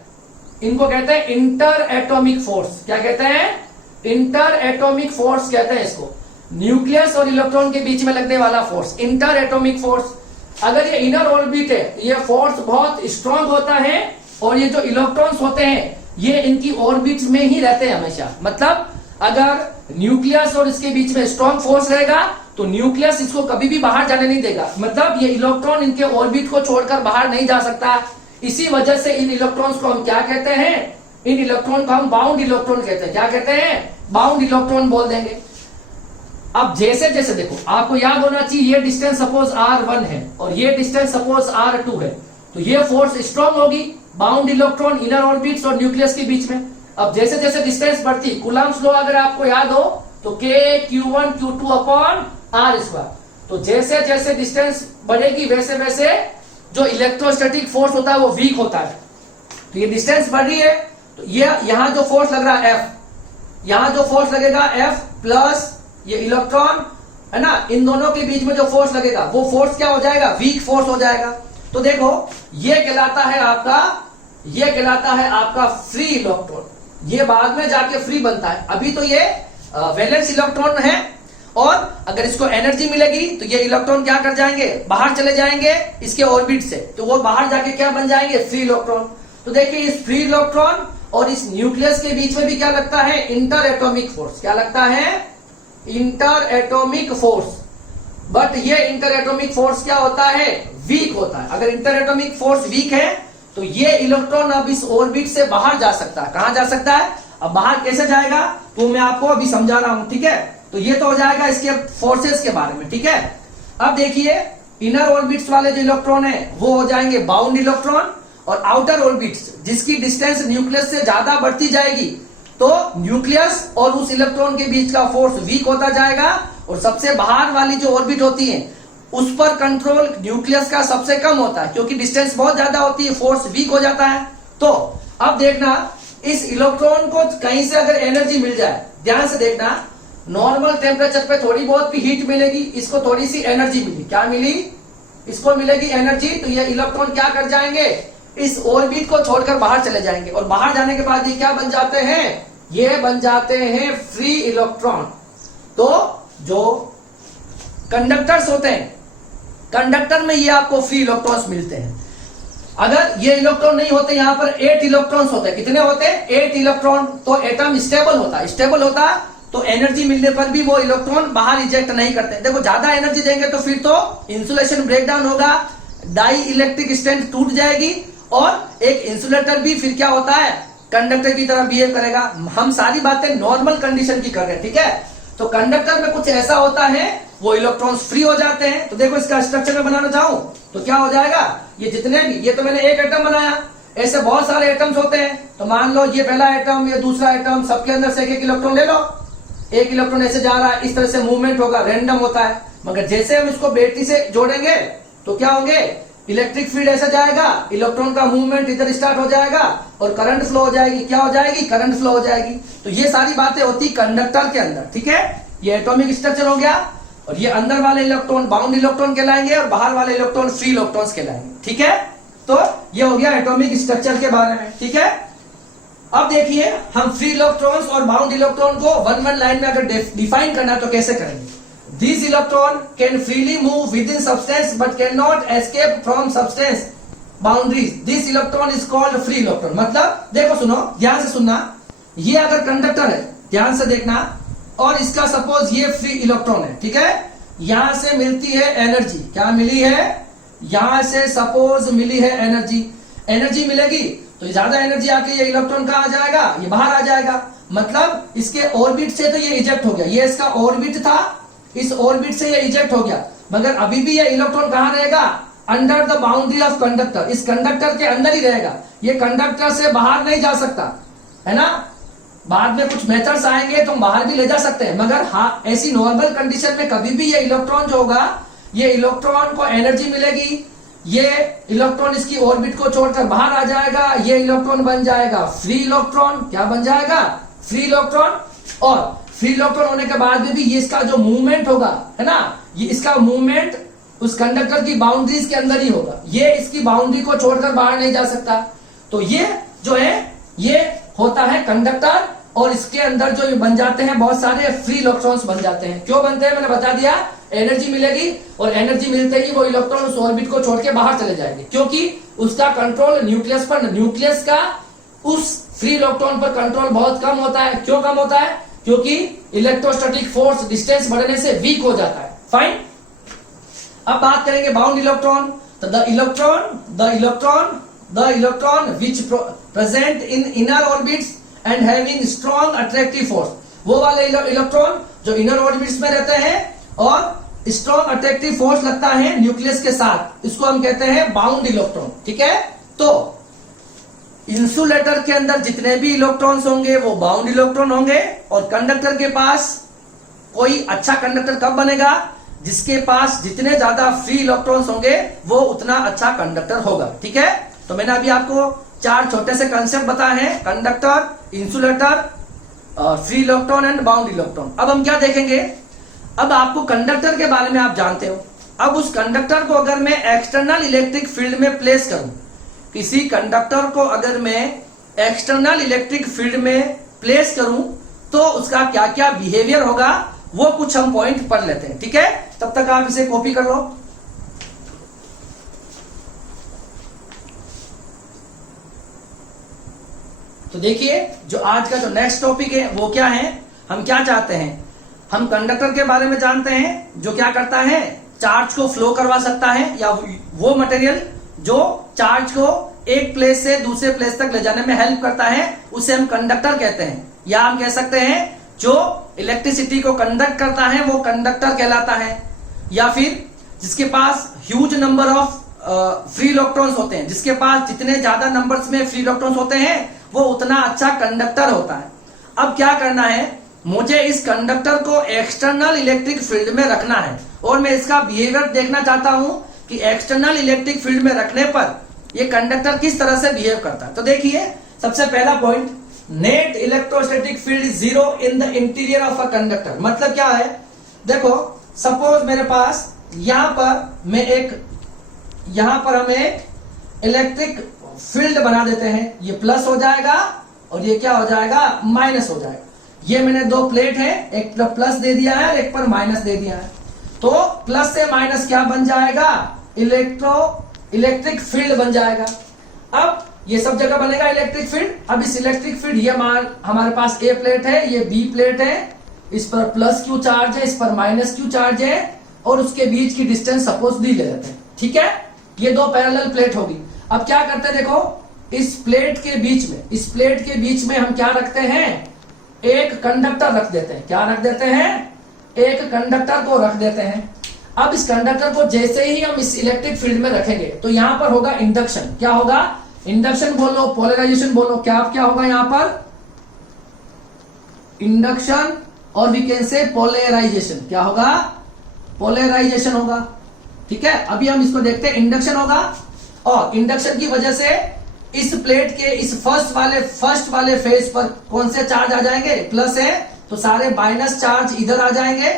इनको कहते हैं इंटर एटॉमिक फोर्स। क्या कहते हैं? इंटर एटॉमिक फोर्स कहते हैं इसको। न्यूक्लियस और इलेक्ट्रॉन के बीच में लगने वाला फोर्स, इंटर एटॉमिक फोर्स। अगर ये इनर ऑर्बिट है, ये फोर्स बहुत स्ट्रांग होता है, और ये जो इलेक्ट्रॉन्स होते हैं ये इनकी ऑर्बिट्स में ही रहते हैं हमेशा। मतलब अगर न्यूक्लियस और इसके बीच में स्ट्रांग फोर्स रहेगा तो न्यूक्लियस इसको कभी भी बाहर जाने नहीं देगा। मतलब ये इलेक्ट्रॉन इनके ऑर्बिट को छोड़कर बाहर नहीं जा सकता। इसी वजह से इन इलेक्ट्रॉन्स को हम क्या कहते हैं? इन इलेक्ट्रॉन को हम बाउंड इलेक्ट्रॉन कहते हैं। क्या कहते हैं? बाउंड इलेक्ट्रॉन बोल देंगे। अब जैसे जैसे देखो, आपको याद होना चाहिए, ये डिस्टेंस सपोज r1 है और ये डिस्टेंस सपोज r2 है, तो ये फोर्स स्ट्रांग होगी बाउंड इलेक्ट्रॉन, इनर ऑर्बिट्स और न्यूक्लियस के बीच में। अब जैसे जैसे डिस्टेंस बढ़ती, कूलम्ब्स लॉ अगर आपको याद हो तो k q1 q2 upon r²। तो जैसे जैसे डिस्टेंस बढ़ेगी वैसे वैसे जो इलेक्ट्रोस्टैटिक फोर्स होता है वो वीक होता है। तो ये डिस्टेंस बढ़ रही है, तो ये यहां जो फोर्स लग रहा है F, यहां जो फोर्स लगेगा F प्लस ये इलेक्ट्रॉन है ना, इन दोनों के बीच में जो फोर्स लगेगा वो फोर्स क्या हो जाएगा? वीक फोर्स हो जाएगा। तो देखो ये कहलाता है आपका फ्री इलेक्ट्रॉन। ये बाद में जाके फ्री बनता है, अभी तो ये वैलेंस इलेक्ट्रॉन है। और अगर इसको एनर्जी मिलेगी तो ये इलेक्ट्रॉन क्या कर जाएंगे, बाहर चले जाएंगे इसके ऑर्बिट से, तो वो बाहर जाके क्या बन जाएंगे, फ्री इलेक्ट्रॉन। तो देखिए इस फ्री इलेक्ट्रॉन और इस न्यूक्लियस के बीच में भी क्या लगता है, इंटर एटॉमिक फोर्स। क्या लगता है, इंटर एटॉमिक फोर्स। बट ये इंटर एटॉमिक फोर्स क्या होता है, वीक होता है। अगर इंटर एटॉमिक फोर्स वीक है तो ये इलेक्ट्रॉन अब इस ऑर्बिट से बाहर जा सकता है। कहां जा सकता है, अब बाहर कैसे जाएगा तो मैं आपको अभी समझा रहा हूं, ठीक है। तो ये तो हो जाएगा इसके फोर्सेस के बारे में, ठीक है। अब देखिए इनर ऑर्बिट्स वाले जो इलेक्ट्रॉन है वो हो जाएंगे बाउंड इलेक्ट्रॉन, और आउटर ऑर्बिट्स जिसकी डिस्टेंस न्यूक्लियस से ज्यादा बढ़ती जाएगी तो न्यूक्लियस और उस इलेक्ट्रॉन के बीच का फोर्स वीक होता जाएगा, और सबसे बाहर वाली जो ऑर्बिट होती है उस पर कंट्रोल न्यूक्लियस का सबसे कम होता है, क्योंकि डिस्टेंस बहुत ज्यादा होती है, फोर्स वीक हो जाता है। तो अब देखना इस इलेक्ट्रॉन को कहीं से अगर एनर्जी मिल जाए, ध्यान से देखना, नॉर्मल टेम्परेचर पे थोड़ी बहुत भी हीट मिलेगी, इसको थोड़ी सी एनर्जी मिली, क्या मिली, इसको मिलेगी एनर्जी, तो ये इलेक्ट्रॉन क्या कर जाएंगे, इस ऑर्बिट को छोड़कर बाहर चले जाएंगे, और बाहर जाने के बाद ये क्या बन जाते हैं, ये बन जाते हैं फ्री इलेक्ट्रॉन। तो जो कंडक्टर्स होते हैं, कंडक्टर में ये आपको फ्री इलेक्ट्रॉन्स मिलते हैं। अगर ये इलेक्ट्रॉन नहीं होते, यहां पर 8 इलेक्ट्रॉन्स होते हैं, कितने होते हैं, 8 इलेक्ट्रॉन, तो एटम स्टेबल होता है। स्टेबल होता तो एनर्जी मिलने पर भी वो इलेक्ट्रॉन बाहर इजेक्ट नहीं करते। देखो ज्यादा एनर्जी देंगे तो फिर तो इंसुलेशन ब्रेकडाउन होगा, डाई इलेक्ट्रिक स्ट्रेंथ टूट जाएगी, और एक इंसुलेटर भी फिर क्या होता है, कंडक्टर की तरह बिहेव करेगा। हम सारी बातें नॉर्मल कंडीशन की कर रहे हैं, ठीक है। तो कंडक्टर में कुछ ऐसा होता है, वो इलेक्ट्रॉन्स फ्री हो जाते हैं। तो देखो इसका स्ट्रक्चर में बनाना चाहूं तो क्या हो जाएगा, ये जितने भी, ये तो मैंने एक एटम बनाया, ऐसे बहुत सारे एटम्स होते हैं। तो मान लो ये पहला एटम, ये दूसरा एटम, सबके अंदर से एक इलेक्ट्रॉन ले लो, एक इलेक्ट्रॉन ऐसे जा रहा है, इस तरह से मूवमेंट होगा, रैंडम होता है। मगर जैसे हम इसको बैटरी से जोड़ेंगे तो क्या होंगे, इलेक्ट्रिक फील्ड ऐसा जाएगा, इलेक्ट्रॉन का मूवमेंट इधर स्टार्ट हो जाएगा और करंट फ्लो हो जाएगी। क्या हो जाएगी, करंट फ्लो हो जाएगी। तो ये सारी बातें होती कंडक्टर के अंदर, ठीक है। ये एटॉमिक स्ट्रक्चर हो गया, और ये अंदर वाले इलेक्ट्रॉन बाउंड इलेक्ट्रॉन कहलाएंगे, और बाहर वाले इलेक्ट्रॉन फ्री इलेक्ट्रॉन्स कहलाएंगे, ठीक है। तो ये हो गया एटॉमिक स्ट्रक्चर के बारे में, ठीक है। अब देखिए हम फ्री इलेक्ट्रॉन्स और बाउंड इलेक्ट्रॉन को वन वन लाइन में अगर डिफाइन करना तो कैसे करेंगे। These electron can freely move within substance but cannot escape from substance boundaries. This electron is called free electron. मतलब देखो सुनो, ध्यान से सुनना, ये अगर कंडक्टर है, ध्यान से देखना, और इसका सपोज ये फ्री इलेक्ट्रॉन है, ठीक है। यहां से मिलती है एनर्जी, क्या मिली है, यहां से सपोज मिली है एनर्जी। एनर्जी मिलेगी तो ज्यादा एनर्जी आके ये इलेक्ट्रॉन कहां आ जाएगा, ये बाहर आ जाएगा। मतलब इसके ऑर्बिट से तो ये इजेक्ट हो गया, ये इसका ऑर्बिट था, इस ऑर्बिट से ये इजेक्ट हो गया, मगर अभी भी ये इलेक्ट्रॉन कहां रहेगा, under the boundary of conductor, इस कंडक्टर के अंदर ही रहेगा। ये कंडक्टर से बाहर नहीं जा सकता, है ना। बाद में कुछ मेथड्स आएंगे तो हम बाहर भी ले जा सकते हैं, मगर हाँ ऐसी नॉर्मल कंडीशन में कभी भी ये इलेक्ट्रॉन जो होगा, ये इलेक्ट्रॉन को एनर्जी मिलेगी, ये इलेक्ट्रॉन इसकी ऑर्बिट को छोड़कर बाहर आ जाएगा, ये इलेक्ट्रॉन बन जाएगा फ्री इलेक्ट्रॉन। क्या बन जाएगा, फ्री इलेक्ट्रॉन। और फ्री इलेक्ट्रॉन होने के बाद भी ये इसका जो मूवमेंट होगा, है ना, ये इसका मूवमेंट उस कंडक्टर की बाउंड्रीज के अंदर ही होगा, ये इसकी बाउंड्री को छोड़कर बाहर नहीं जा सकता। तो ये जो है ये होता है कंडक्टर, और इसके अंदर जो बन जाते हैं बहुत सारे फ्री इलेक्ट्रॉन्स बन जाते हैं। क्यों बनते हैं मैंने बता दिया, एनर्जी मिलेगी, और एनर्जी मिलते ही वो इलेक्ट्रॉन उस ऑर्बिट को छोड़ के बाहर चले जाएंगे, क्योंकि उसका कंट्रोल न्यूक्लियस पर, न्यूक्लियस का उस फ्री इलेक्ट्रॉन पर कंट्रोल बहुत कम होता है। क्यों कम होता है, क्योंकि इलेक्ट्रोस्टैटिक फोर्स डिस्टेंस बढ़ने से वीक हो जाता है। फाइन। अब बात करेंगे बाउंड इलेक्ट्रॉन। तो the electron which present in inner orbits and having strong attractive force, वो वाले इलेक्ट्रॉन जो इनर ऑर्बिट्स में रहते हैं और स्ट्रॉन्ग अट्रैक्टिव फोर्स लगता है न्यूक्लियस के साथ, इसको हम कहते हैं बाउंड इलेक्ट्रॉन, ठीक है। तो इंसुलेटर के अंदर जितने भी इलेक्ट्रॉन्स होंगे वो बाउंड इलेक्ट्रॉन होंगे, और कंडक्टर के पास कोई अच्छा कंडक्टर कब बनेगा, जिसके पास जितने ज्यादा फ्री इलेक्ट्रॉन्स होंगे वो उतना अच्छा कंडक्टर होगा, ठीक है। तो मैंने अभी आपको 4 छोटे से कंसेप्ट बताए हैं, conductor, insulator, free electron and bound electron. अब हम क्या देखेंगे, अब आपको कंडक्टर के बारे में आप जानते हो, अब उस कंडक्टर को अगर मैं एक्सटर्नल इलेक्ट्रिक फील्ड में प्लेस करूं, किसी कंडक्टर को अगर मैं एक्सटर्नल इलेक्ट्रिक फील्ड में प्लेस करूं तो उसका क्या क्या बिहेवियर होगा वो कुछ हम पॉइंट पढ़ लेते हैं। ठीक है, तब तक आप इसे कॉपी कर लो। तो देखिए, जो आज का जो नेक्स्ट टॉपिक है वो क्या है, हम क्या चाहते हैं, हम कंडक्टर के बारे में जानते हैं जो क्या करता है, चार्ज को फ्लो करवा सकता है, या वो मटेरियल जो चार्ज को एक प्लेस से दूसरे प्लेस तक ले जाने में हेल्प करता है उसे हम कंडक्टर कहते हैं। या हम कह सकते हैं जो इलेक्ट्रिसिटी को कंडक्ट करता है वो कंडक्टर कहलाता है। या फिर जिसके पास huge number of free electrons होते हैं, जिसके पास जितने ज्यादा नंबर्स में फ्री इलेक्ट्रॉन्स होते हैं वो उतना अच्छा कंडक्टर होता है। अब क्या करना है, मुझे इस कंडक्टर को एक्सटर्नल इलेक्ट्रिक फील्ड में रखना है और मैं इसका बिहेवियर देखना चाहता हूं कि एक्सटर्नल इलेक्ट्रिक फील्ड में रखने पर ये कंडक्टर किस तरह से बिहेव करता है। तो देखिए, सबसे पहला point, net electrostatic field is zero in the interior of a conductor. मतलब क्या है, देखो सपोज मेरे पास यहां पर हम एक इलेक्ट्रिक फील्ड बना देते हैं, ये प्लस हो जाएगा और ये क्या हो जाएगा, माइनस हो जाएगा। ये मैंने दो प्लेट है, एक पर प्लस दे दिया है और एक पर माइनस दे दिया है, तो प्लस से माइनस क्या बन जाएगा, इलेक्ट्रिक फील्ड बन जाएगा। अब ये सब जगह बनेगा इलेक्ट्रिक फील्ड। अब इस इलेक्ट्रिक फील्ड, ये हमारे पास ए प्लेट है, ये बी प्लेट है, इस पर प्लस क्यू चार्ज है, इस पर माइनस क्यू चार्ज है और उसके बीच की डिस्टेंस सपोज दी ले लेते हैं। ठीक है, ये दो पैरेलल प्लेट होगी। अब क्या करते हैं, देखो इस प्लेट के बीच में हम क्या रखते हैं, एक कंडक्टर रख देते हैं। क्या रख देते हैं, एक कंडक्टर को रख देते हैं। अब इस कंडक्टर को जैसे ही हम इस इलेक्ट्रिक फील्ड में रखेंगे तो यहां पर होगा इंडक्शन। क्या होगा, इंडक्शन बोलो, पोलराइजेशन बोलो, क्या होगा यहां पर, इंडक्शन और वी कैन से पोलराइजेशन। क्या होगा, पोलराइजेशन होगा। ठीक है, अभी हम इसको देखते हैं, इंडक्शन होगा और इंडक्शन की वजह से इस प्लेट के इस फर्स्ट वाले फेज पर कौन से चार्ज आ जाएंगे, प्लस है, तो सारे माइनस चार्ज इधर आ जाएंगे,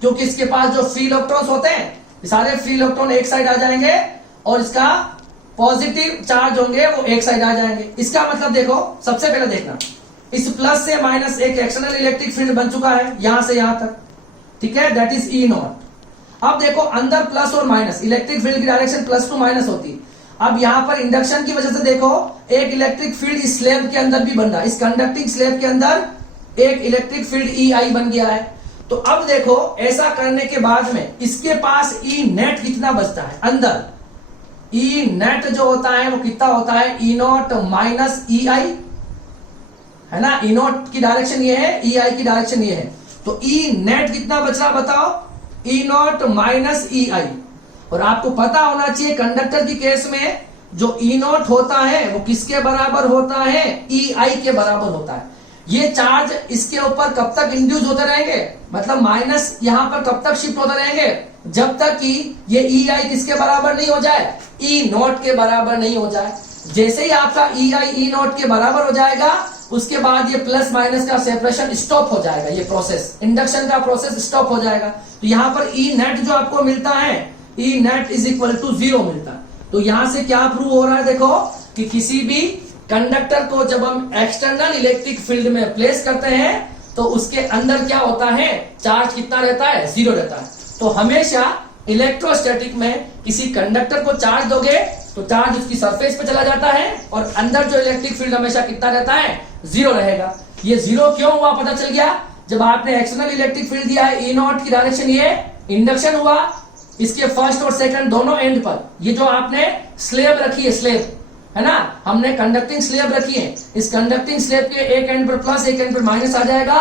क्योंकि इसके पास जो फ्री इलेक्ट्रॉन्स होते हैं सारे फ्री इलेक्ट्रॉन एक साइड आ जाएंगे और इसका पॉजिटिव चार्ज होंगे वो एक साइड आ जाएंगे। इसका मतलब देखो, सबसे पहले देखना, इस प्लस से माइनस एक एक्सटर्नल इलेक्ट्रिक फील्ड बन चुका है यहां से यहां तक। ठीक है, दैट इज ई नॉट। अब देखो अंदर प्लस और माइनस, इलेक्ट्रिक फील्ड की डायरेक्शन प्लस टू माइनस होती है। अब यहां पर इंडक्शन की वजह से देखो एक इलेक्ट्रिक फील्ड इस स्लैब के अंदर भी बन रहा है, इस कंडक्टिंग स्लैब के अंदर एक इलेक्ट्रिक फील्ड ई आई बन गया है। तो अब देखो ऐसा करने के बाद में इसके पास ई नेट कितना बचता है, अंदर ई नेट जो होता है वो कितना होता है, ई नॉट माइनस ई आई, है ना। ई नॉट की डायरेक्शन ये है, ई आई की डायरेक्शन ये है, तो ई नेट कितना बच रहा बताओ, ई नॉट माइनस ई आई। और आपको पता होना चाहिए कंडक्टर की केस में जो ई नॉट होता है वो किसके बराबर होता है, ई आई के बराबर होता है। ये चार्ज इसके ऊपर कब तक इंड्यूस होते रहेंगे, मतलब माइनस यहां पर कब तक शिफ्ट होते रहेंगे, जब तक कि ये ई आई किसके बराबर नहीं हो जाए, ई नॉट के बराबर नहीं हो जाए। जैसे ही आपका ई आई ई नॉट के बराबर हो जाएगा उसके बाद ये प्लस माइनस का सेपरेशन स्टॉप हो जाएगा, ये प्रोसेस, इंडक्शन का प्रोसेस स्टॉप हो जाएगा। तो यहां पर ई नेट जो आपको मिलता है, E net is equal to 0 मिलता है। तो यहां से क्या प्रूव हो रहा है, देखो कि किसी भी कंडक्टर को जब हम एक्सटर्नल इलेक्ट्रिक फील्ड में प्लेस करते हैं तो उसके अंदर क्या होता है, चार्ज कितना रहता है, 0 रहता है। तो हमेशा इलेक्ट्रोस्टैटिक में किसी कंडक्टर को चार्ज दोगे तो चार्ज उसकी सरफेस पे चला जाता है और अंदर जो इलेक्ट्रिक फील्ड हमेशा कितना रहता है, 0 रहेगा। ये 0 क्यों हुआ पता चल गया, जब आपने एक्सटर्नल इलेक्ट्रिक फील्ड दिया है, ई नॉट की डायरेक्शन ये इंडक्शन हुआ, इसके फर्स्ट और सेकंड दोनों एंड पर ये जो आपने स्लेब रखी है, स्लेब है ना, हमने कंडक्टिंग स्लेब रखी है, इस कंडक्टिंग स्लेब के एक एंड पर प्लस एक एंड पर माइनस आ जाएगा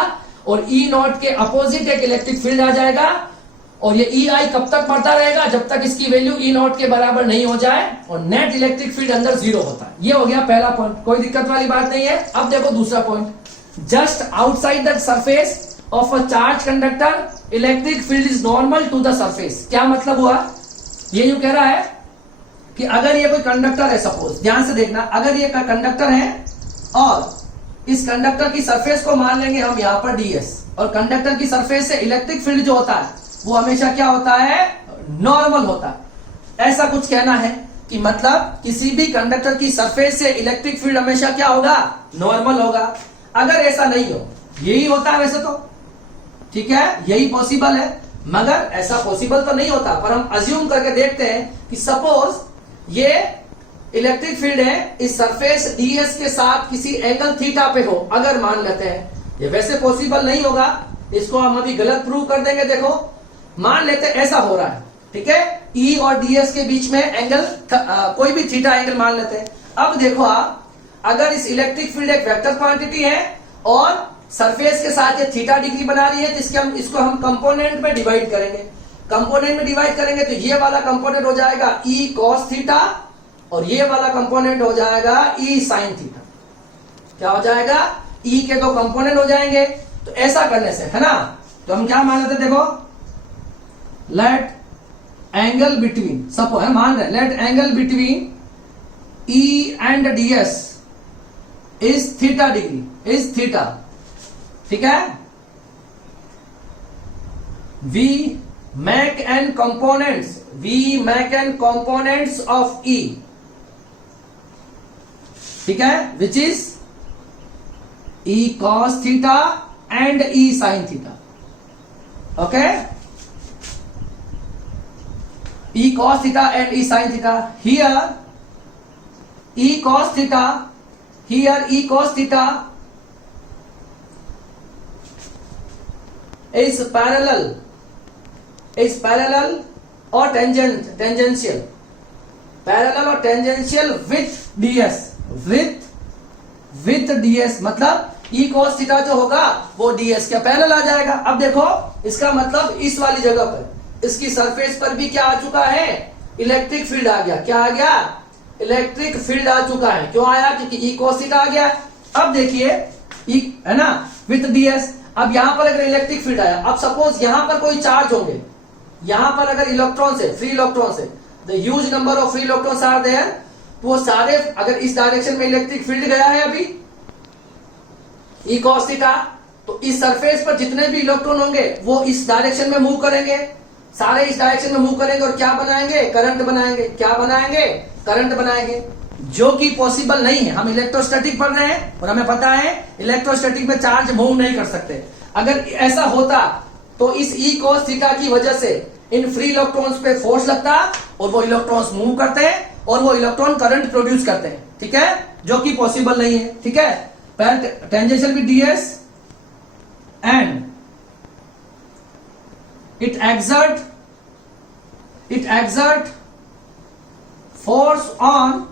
और ई नॉट के अपोजिट एक इलेक्ट्रिक फील्ड आ जाएगा और ये ई आई कब तक बढ़ता रहेगा, जब तक इसकी वैल्यू ई नॉट के बराबर नहीं हो जाए और नेट इलेक्ट्रिक फील्ड अंदर 0 होता है। ये हो गया पहला पॉइंट, कोई दिक्कत वाली बात नहीं है। अब देखो दूसरा point, just outside the surface of a charge conductor electric field is normal to the surface. क्या मतलब हुआ, ये यूं कह रहा है कि अगर ये कोई कंडक्टर है, सपोज ध्यान से देखना, अगर ये कंडक्टर है और इस कंडक्टर की सरफेस को मान लेंगे हम यहाँ पर ds, और कंडक्टर की सरफेस से इलेक्ट्रिक फील्ड जो होता है वो हमेशा क्या होता है, नॉर्मल होता है। ऐसा कुछ कहना है कि मतलब किसी भी कंडक्टर की सरफेस से इलेक्ट्रिक फील्ड हमेशा क्या होगा, नॉर्मल होगा। अगर ऐसा नहीं हो, यही होता है वैसे तो, ठीक है, यही पॉसिबल है, मगर ऐसा पॉसिबल तो नहीं होता, पर हम अज्यूम करके देखते हैं कि सपोज ये इलेक्ट्रिक फील्ड है इस सरफेस ds के साथ किसी एंगल थीटा पे हो, अगर मान लेते हैं, ये वैसे पॉसिबल नहीं होगा, इसको हम अभी गलत प्रूव कर देंगे। देखो मान लेते ऐसा हो रहा है, ठीक है, E और ds के बीच में एंगल कोई भी थीटा एंगल मान लेते हैं। अब देखो आप, अगर इस इलेक्ट्रिक फील्ड एक वेक्टर क्वांटिटी है और सरफेस के साथ ये थीटा डिग्री बना रही है, तो इसको हम कंपोनेंट में डिवाइड करेंगे। कंपोनेंट में डिवाइड करेंगे तो ये वाला कंपोनेंट हो जाएगा E cos थीटा और ये वाला कंपोनेंट हो जाएगा E sin थीटा। क्या हो जाएगा, E के दो कंपोनेंट हो जाएंगे। तो ऐसा करने से, है ना, तो हम क्या मान लेते, देखो लेट एंगल बिटवीन, सपोज है मान रहे, let angle between E and ds is theta degree, is theta, ठीक है। We make an components of E, ठीक है, which is E cos theta and E sin theta, okay, E cos theta and E sin theta. Here E cos theta, here E cos theta is parallel or tangential, parallel or tangential with ds, with ds, मतलब E cos theta जो होगा वो ds के parallel आ जाएगा। अब देखो इसका मतलब इस वाली जगह पर इसकी सरफेस पर भी क्या आ चुका है, इलेक्ट्रिक फील्ड आ गया। क्या आ गया, इलेक्ट्रिक फील्ड आ चुका है। क्यों आया, क्योंकि E cos थीटा आ गया। अब देखिए E है ना विथ ds, अब यहां पर अगर इलेक्ट्रिक फील्ड आया, अब सपोज यहां पर कोई चार्ज होंगे, यहां पर अगर इलेक्ट्रॉन से, फ्री इलेक्ट्रॉन से, the huge number of free electrons are there, तो वो सारे अगर इस डायरेक्शन में इलेक्ट्रिक फील्ड गया है अभी E cos थीटा, तो इस सरफेस पर जितने भी इलेक्ट्रॉन होंगे वो इस डायरेक्शन में मूव करेंगे, सारे इस डायरेक्शन में मूव करेंगे और क्या बनाएंगे, करंट बनाएंगे। क्या बनाएंगे, करंट बनाएंगे, जो कि पॉसिबल नहीं है। हम इलेक्ट्रोस्टैटिक पढ़ रहे हैं और हमें पता है इलेक्ट्रोस्टैटिक में चार्ज मूव नहीं कर सकते। अगर ऐसा होता तो इस E cos थीटा की वजह से इन फ्री इलेक्ट्रॉन्स पे फोर्स लगता और वो इलेक्ट्रॉन्स मूव करते हैं और वो इलेक्ट्रॉन करंट प्रोड्यूस करते हैं, ठीक है, जो कि पॉसिबल नहीं है, ठीक है। Tangential with ds and it exert force on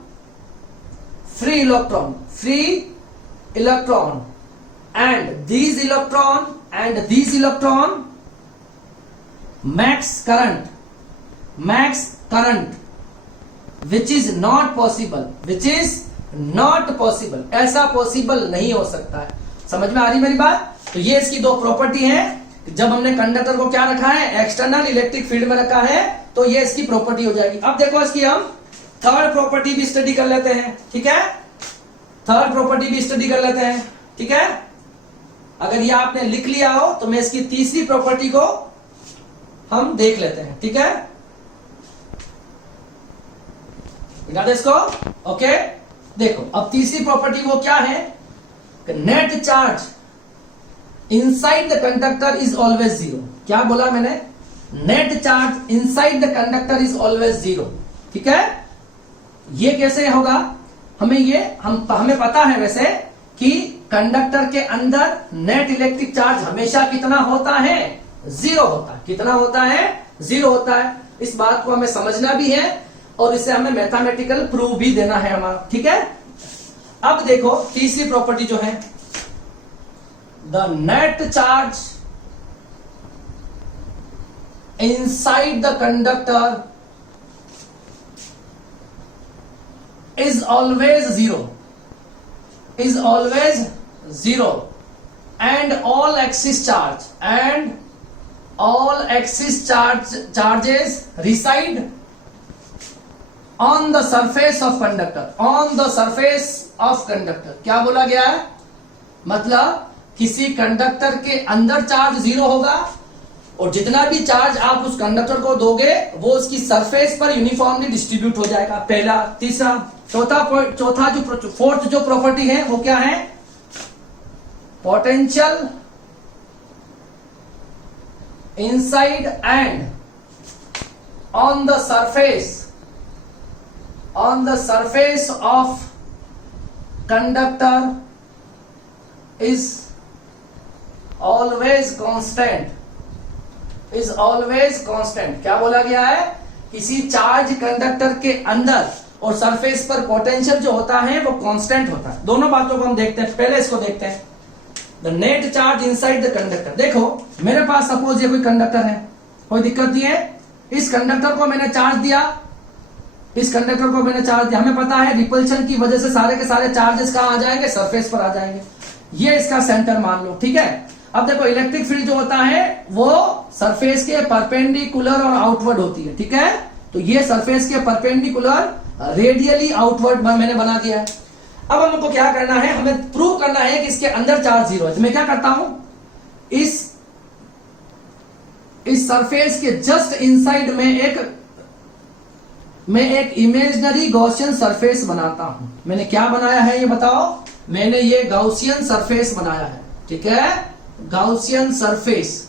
free electron and these electron max current which is not possible, ऐसा पॉसिबल नहीं हो सकता है। समझ में आ रही मेरी बात। तो ये इसकी दो प्रॉपर्टी है। जब हमने कंडक्टर को क्या रखा है, एक्सटर्नल इलेक्ट्रिक फील्ड में रखा है, तो ये इसकी प्रॉपर्टी हो जाएगी। अब देखो इसकी हम थर्ड प्रॉपर्टी भी स्टडी कर लेते हैं, ठीक है, थर्ड प्रॉपर्टी भी स्टडी कर लेते हैं, ठीक है। अगर ये आपने लिख लिया हो तो मैं इसकी तीसरी प्रॉपर्टी को हम देख लेते हैं, ठीक है, इसको, ओके। देखो अब तीसरी प्रॉपर्टी वो क्या है, net charge inside the conductor is always zero. क्या बोला मैंने, net charge inside the conductor is always zero, ठीक है। ये कैसे होगा, हमें पता है वैसे कि कंडक्टर के अंदर नेट इलेक्ट्रिक चार्ज हमेशा कितना होता है, जीरो होता है। कितना होता है, जीरो होता है। इस बात को हमें समझना भी है और इसे हमें मैथमेटिकल प्रूफ भी देना है हमारा, ठीक है। अब देखो तीसरी प्रॉपर्टी जो है, the net charge inside the conductor is always zero and all axis charges reside on the surface of conductor। क्या बोला गया है, मतलब किसी कंडक्टर के अंदर चार्ज जीरो होगा और जितना भी चार्ज आप उस कंडक्टर को दोगे वो उसकी सरफेस पर यूनिफॉर्मली डिस्ट्रीब्यूट हो जाएगा। पहला, तीसरा, चौथा जो फोर्थ जो प्रॉपर्टी है वो क्या है? Potential inside and on the surface of conductor is always constant। क्या बोला गया है? किसी चार्ज कंडक्टर के अंदर और सरफेस पर पोटेंशियल जो होता है वो कांस्टेंट होता है। दोनों बातों को हम देखते हैं। पहले इसको देखते हैं, the net charge inside the conductor. देखो मेरे पास सपोज ये कोई कंडक्टर है, कोई दिक्कत नहीं है। इस कंडक्टर को मैंने चार्ज दिया, हमें पता है रिपल्शन की वजह से सारे के सारे चार्जेस कहां आ जाएंगे? सरफेस पर आ जाएंगे। ये इसका सेंटर मान लो, ठीक है। अब देखो इलेक्ट्रिक फील्ड जो होता है वो सरफेस के परपेंडिकुलर और आउटवर्ड होती है, ठीक है। तो ये सरफेस के परपेंडिकुलर रेडियली आउटवर्ड मैंने बना दिया है। अब हमको क्या करना है? हमें प्रूव करना है कि इसके अंदर चार्ज जीरो है। तो मैं क्या करता हूं, इस सरफेस के जस्ट इनसाइड में एक इमेजिनरी गॉसियन सरफेस बनाता हूं। मैंने क्या बनाया है ये बताओ? मैंने ये गाउसियन सरफेस बनाया है, ठीक है, गाउसियन सरफेस,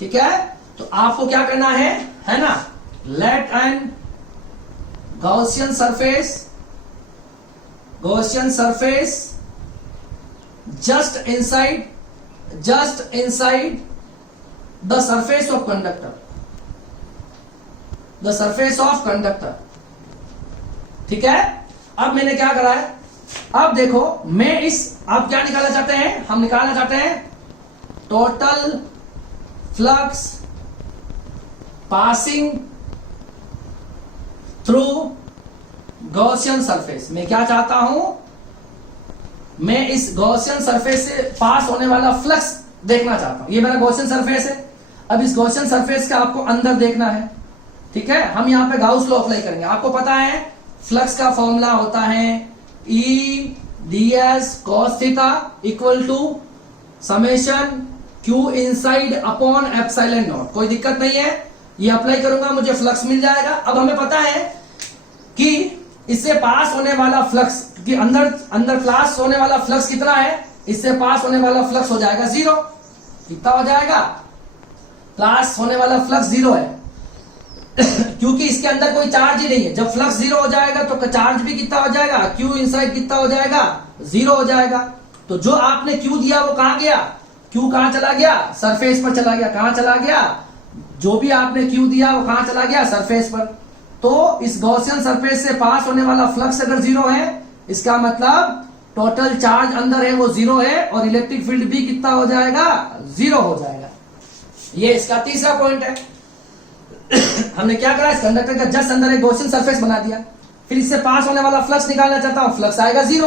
ठीक है। तो आपको क्या करना है ना, let an Gaussian surface just inside the surface of conductor, ठीक है। अब मैंने क्या करा है? अब देखो आप क्या निकालना चाहते हैं? हम निकालना चाहते हैं total flux passing through Gaussian surface. मैं क्या चाहता हूं? मैं इस गॉसियन सरफेस से पास होने वाला फ्लक्स देखना चाहता हूं। ये मेरा गॉसियन सरफेस है। अब इस गॉसियन सरफेस का आपको अंदर देखना है, ठीक है। हम यहां पे गाउस लॉ अप्लाई करेंगे। आपको पता है फ्लक्स का फॉर्मूला होता है E ds cos theta equal to summation Q inside upon epsilon naught. कोई दिक्कत नहीं है, ये अप्लाई करूंगा मुझे फ्लक्स मिल जाएगा। अब हमें पता है कि इससे पास होने वाला फ्लक्स कि अंदर पास होने वाला फ्लक्स कितना है? इससे पास होने वाला फ्लक्स हो जाएगा जीरो। कितना हो जाएगा? पास होने वाला फ्लक्स जीरो है क्योंकि इसके अंदर कोई चार्ज ही नहीं है। जब फ्लक्स जीरो हो जाएगा तो चार्ज भी कितना हो जाएगा? Q इनसाइड कितना हो जाएगा? जीरो हो जाएगा। तो जो आपने Q दिया वो कहां गया? Q कहां चला गया? सरफेस पर चला गया। कहां चला गया? जो भी आपने Q दिया वो कहां चला गया? सरफेस पर। तो इस गॉसियन सरफेस से पास होने वाला फ्लक्स अगर जीरो है, इसका मतलब टोटल चार्ज अंदर है वो जीरो है और इलेक्ट्रिक फील्ड भी कितना हो जाएगा? जीरो हो जाएगा। ये इसका तीसरा पॉइंट है। हमने क्या करा? इस कंडक्टर का जस्ट अंदर एक गॉसियन सरफेस बना दिया। फिर इससे पास होने वाला फ्लक्स निकालना चाहता हूं। फ्लक्स आएगा जीरो।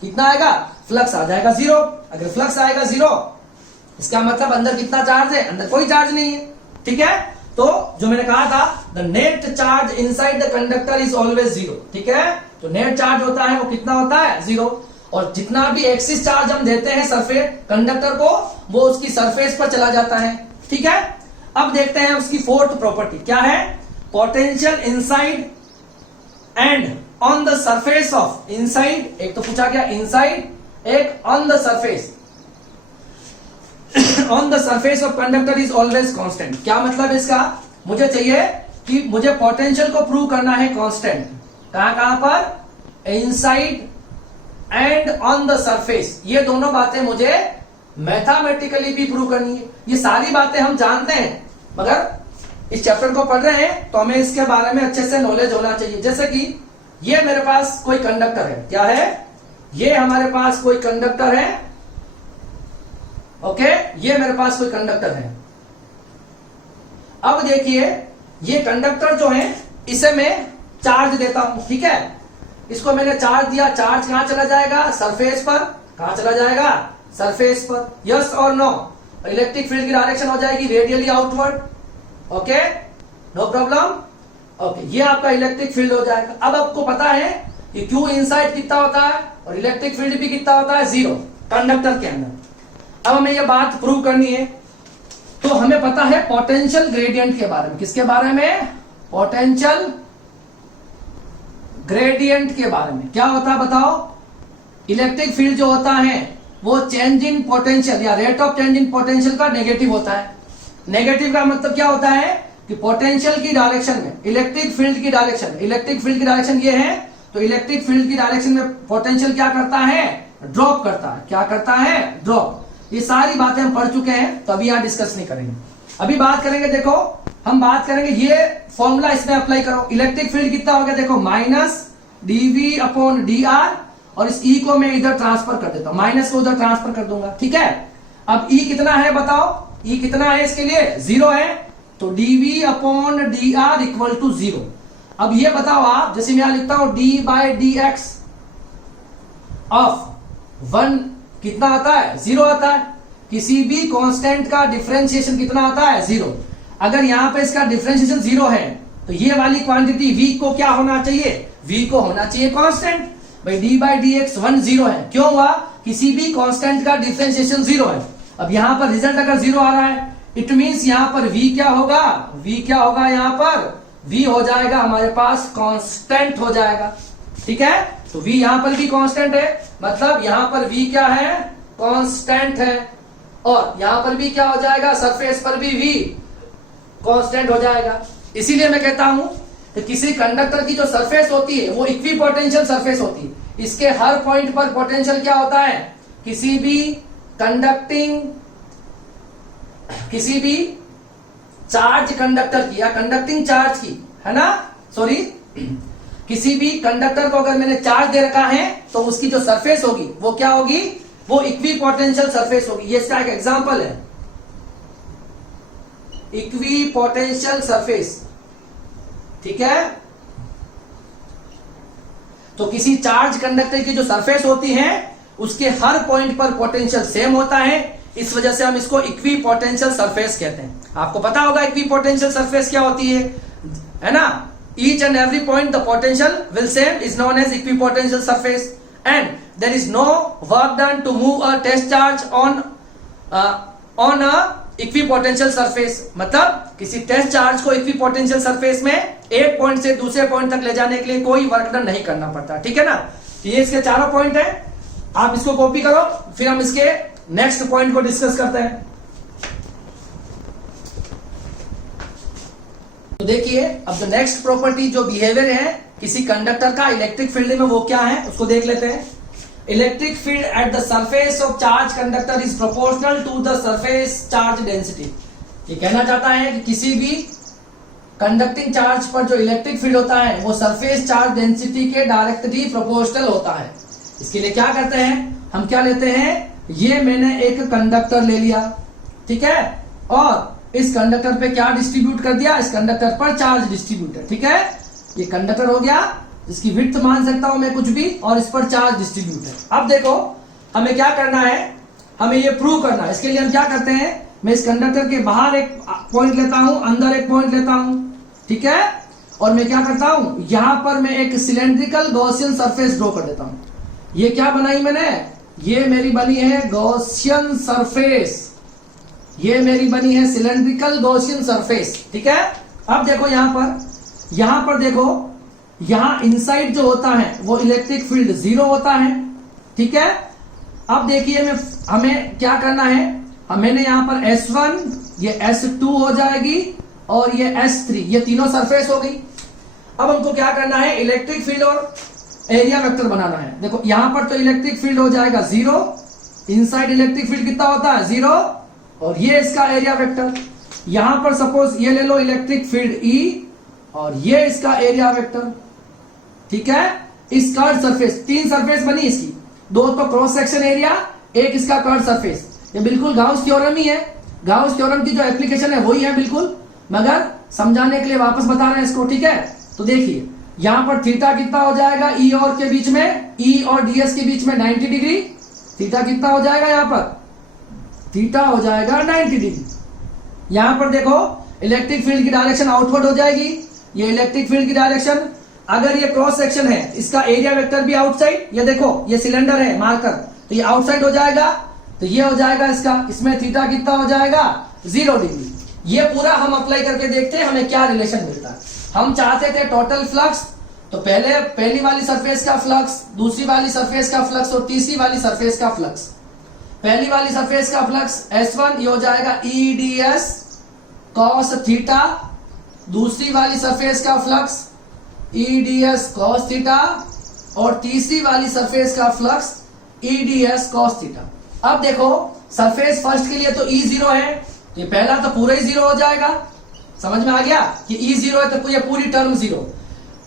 कितना आएगा? फ्लक्स आ जाएगा जीरो। अगर फ्लक्स आएगा जीरो, इसका मतलब अंदर कितना चार्ज है? अंदर कोई चार्ज नहीं है, ठीक है। तो जो मैंने कहा था, the net charge inside the conductor is always zero, ठीक है। तो नेट चार्ज होता है वो कितना होता है? जीरो। और जितना भी एक्सिस चार्ज हम देते हैं सरफेस कंडक्टर को, वो उसकी सरफेस पर चला जाता है, ठीक है। अब देखते हैं उसकी फोर्थ प्रॉपर्टी क्या है? Potential inside and on the surface of inside. एक तो पूछा गया इनसाइड, एक on the surface on the surface of conductor is always constant. क्या मतलब इसका? मुझे चाहिए कि मुझे पोटेंशियल को प्रूव करना है कांस्टेंट। कहां पर? Inside and on the surface. ये दोनों बातें मुझे मैथमेटिकली भी प्रूव करनी है। ये सारी बातें हम जानते हैं, मगर इस चैप्टर को पढ़ रहे हैं तो हमें इसके बारे में अच्छे से नॉलेज होना चाहिए। जैसे कि ये मेरे पास कोई कंडक्टर है। क्या है? ये हमारे पास कोई कंडक्टर है, ओके। ये मेरे पास कोई कंडक्टर है। अब देखिए ये कंडक्टर जो है इसे मैं चार्ज देता हूं, ठीक है। इसको मैंने चार्ज दिया। चार्ज कहां चला जाएगा? सरफेस पर। कहां चला जाएगा? सरफेस पर। यस और नो? इलेक्ट्रिक फील्ड की डायरेक्शन हो जाएगी radially outward, okay, no problem, okay. ये आपका इलेक्ट्रिक फील्ड हो जाएगा। अब आपको पता है कि Q इनसाइड कितना होता है और इलेक्ट्रिक फील्ड भी कितना होता है? जीरो, कंडक्टर के अंदर। अब हमें ये बात प्रूव करनी है तो हमें पता है पोटेंशियल ग्रेडियंट के बारे में। किसके बारे में? पोटेंशियल ग्रेडियंट के बारे में। क्या होता है बताओ? इलेक्ट्रिक फील्ड जो होता है वो चेंज इन पोटेंशियल या rate of change in potential का नेगेटिव होता है। नेगेटिव का मतलब क्या होता है कि पोटेंशियल की डायरेक्शन में इलेक्ट्रिक फील्ड की डायरेक्शन ये है, तो इलेक्ट्रिक फील्ड की डायरेक्शन में पोटेंशियल क्या करता है? ड्रॉप करता है। क्या करता है? ड्रॉप। ये सारी बातें हम पढ़ चुके हैं, तो अभी यहां डिस्कस नहीं करेंगे। अभी बात करेंगे, देखो हम बात करेंगे, ये फॉर्मूला इसमें अप्लाई करो। इलेक्ट्रिक फील्ड कितना हो गया? देखो माइनस dv अपॉन dr, और इस E को मैं इधर ट्रांसफर कर देता हूं, माइनस को उधर ट्रांसफर कर दूंगा। ठीक है, अब E कितना है बताओ? E कितना है इसके लिए? 0 है, तो dv upon dr equal to 0। अब ये बताओ आप, जैसे मैं यहां लिखता हूं d बाई dx ऑफ 1 कितना आता है? 0 आता है। किसी भी कांस्टेंट का डिफरेंशिएशन कितना आता है? 0। अगर यहां पे इसका डिफरेंशिएशन 0 है, तो ये वाली क्वांटिटी v को क्या होना चाहिए? v को होना चाहिए कांस्टेंट। भाई d बाई dx 1 0 है, क्यों हुआ? किसी भी कांस्टेंट का डिफरेंशिएशन 0 है। अब यहां पर रिजल्ट अगर 0 आ रहा है, इट मींस यहां पर v क्या होगा? v क्या होगा? यहां पर v हो जाएगा हमारे पास कांस्टेंट हो जाएगा। ठीक है, तो v यहां पर भी कांस्टेंट है, मतलब यहां पर v क्या है? कांस्टेंट है। और यहां पर भी क्या हो जाएगा? सरफेस पर भी v कांस्टेंट हो जाएगा। इसीलिए मैं कहता हूं कि किसी कंडक्टर की जो सरफेस होती है वो इक्विपोटेंशियल सरफेस होती है। इसके हर पॉइंट पर पोटेंशियल क्या होता है? किसी भी चार्ज कंडक्टर की या कंडक्टिंग चार्ज की, है ना, सॉरी, किसी भी कंडक्टर को अगर मैंने चार्ज दे रखा है तो उसकी जो सरफेस होगी वो क्या होगी? वो इक्विपोटेंशियल सरफेस होगी। ये इसका एक एग्जांपल है, इक्विपोटेंशियल सरफेस। ठीक है, तो किसी चार्ज कंडक्टर की जो सरफेस होती है उसके हर पॉइंट पर पोटेंशियल सेम होता है, इस वजह से हम इसको इक्विपोटेंशियल सरफेस कहते हैं। आपको पता होगा इक्विपोटेंशियल सरफेस क्या होती है ना? Each and every point the potential will same is known as equipotential surface, and there is no work done to move a test charge on a equipotential surface. मतलब किसी टेस्ट चार्ज को equipotential surface में एक point से दूसरे point तक ले जाने के लिए कोई वर्क डन नहीं करना पड़ता। ठीक है ना, तो ये इसके चारों पॉइंट है, आप इसको कॉपी करो, फिर हम इसके नेक्स्ट पॉइंट को डिस्कस करते हैं। तो देखिए, अब जो नेक्स्ट प्रॉपर्टी जो बिहेवियर है किसी कंडक्टर का इलेक्ट्रिक फील्ड में, वो क्या है उसको देख लेते हैं। Electric field at the surface of charge conductor is proportional to the surface charge density. ये कहना चाहता है कि किसी भी कंडक्टिंग चार्ज पर जो इलेक्ट्रिक फील्ड होता है वो सरफेस चार्ज डेंसिटी के डायरेक्टली प्रोपोर्शनल होता है। इसके लिए क्या करते हैं, हम क्या लेते हैं, ये मैंने एक कंडक्टर ले लिया, ठीक है, और इस कंडक्टर पे क्या डिस्ट्रीब्यूट कर दिया? इस कंडक्टर पर चार्ज डिस्ट्रीब्यूट। ठीक है, ये कंडक्टर हो गया, इसकी विड्थ मान सकता हूं मैं कुछ भी, और इस पर चार्ज डिस्ट्रीब्यूट है। अब देखो हमें क्या करना है, हमें ये प्रूव करना है। इसके लिए हम क्या करते हैं, मैं इस कंडक्टर के बाहर एक पॉइंट लेता हूं, अंदर एक पॉइंट लेता हूं, ठीक है, और मैं क्या करता हूं, यहां पर मैं एक सिलेंड्रिकल गॉसियन सरफेस ड्रॉ कर देता हूं। ये क्या बनाई मैंने, ये मेरी बनी है गॉसियन सरफेस, ये मेरी बनी है सिलेंड्रिकल गॉसियन सरफेस। ठीक है, अब देखो यहां पर देखो, यहां इनसाइड जो होता है वो इलेक्ट्रिक फील्ड 0 होता है। ठीक है, अब देखिए हमें क्या करना है, मैंने यहां पर S1, ये S2 हो जाएगी, और ये S3, ये तीनों सरफेस हो गई। अब हमको क्या करना है, इलेक्ट्रिक फील्ड और एरिया वेक्टर बनाना है। देखो यहां पर तो इलेक्ट्रिक फील्ड हो जाएगा 0, इनसाइड इलेक्ट्रिक फील्ड कितना होता है 0, और ये इसका एरिया वेक्टर। यहां पर सपोज ये ले लो इलेक्ट्रिक फील्ड E, और ये इसका एरिया वेक्टर। ठीक है, इस कर्व सरफेस, 3 सरफेस बनी इसकी, 2 तो क्रॉस सेक्शन एरिया, एक इसका कर्व सरफेस। ये बिल्कुल गाउस थ्योरम ही है, गाउस थ्योरम की जो एप्लीकेशन है वही है बिल्कुल, मगर समझाने के लिए वापस बता रहे हैं इसको। ठीक है, तो देखिए यहां पर थीटा कितना हो जाएगा, ई और के बीच में, ई और डीएस के बीच में 90 डिग्री, थीटा कितना हो जाएगा, यहां पर थीटा हो जाएगा 90 डिग्री। यहां पर देखो इलेक्ट्रिक फील्ड की डायरेक्शन आउटवर्ड हो जाएगी, ये इलेक्ट्रिक फील्ड की डायरेक्शन। अगर ये क्रॉस सेक्शन है, इसका एरिया वेक्टर भी आउटसाइड, ये देखो ये सिलेंडर है मार्कर, तो ये आउटसाइड हो जाएगा, तो ये हो जाएगा इसका, इसमें थीटा कितना हो जाएगा 0 डिग्री। ये पूरा हम अप्लाई करके देखते हैं हमें क्या रिलेशन मिलता है। हम चाहते थे टोटल फ्लक्स, तो पहली वाली सरफेस का फ्लक्स, दूसरी वाली सरफेस का फ्लक्स और तीसरी वाली सरफेस का फ्लक्स। पहली वाली सरफेस का फ्लक्स S1 ये हो जाएगा EDS cos थीटा, दूसरी वाली सरफेस का फ्लक्स EDS cos थीटा और तीसरी वाली सरफेस का फ्लक्स EDS cos थीटा। अब देखो सरफेस फर्स्ट के लिए तो E0 है, तो ये पहला तो पूरा ही 0 हो जाएगा। समझ में आ गया कि E0 है तो ये पूरी टर्म 0।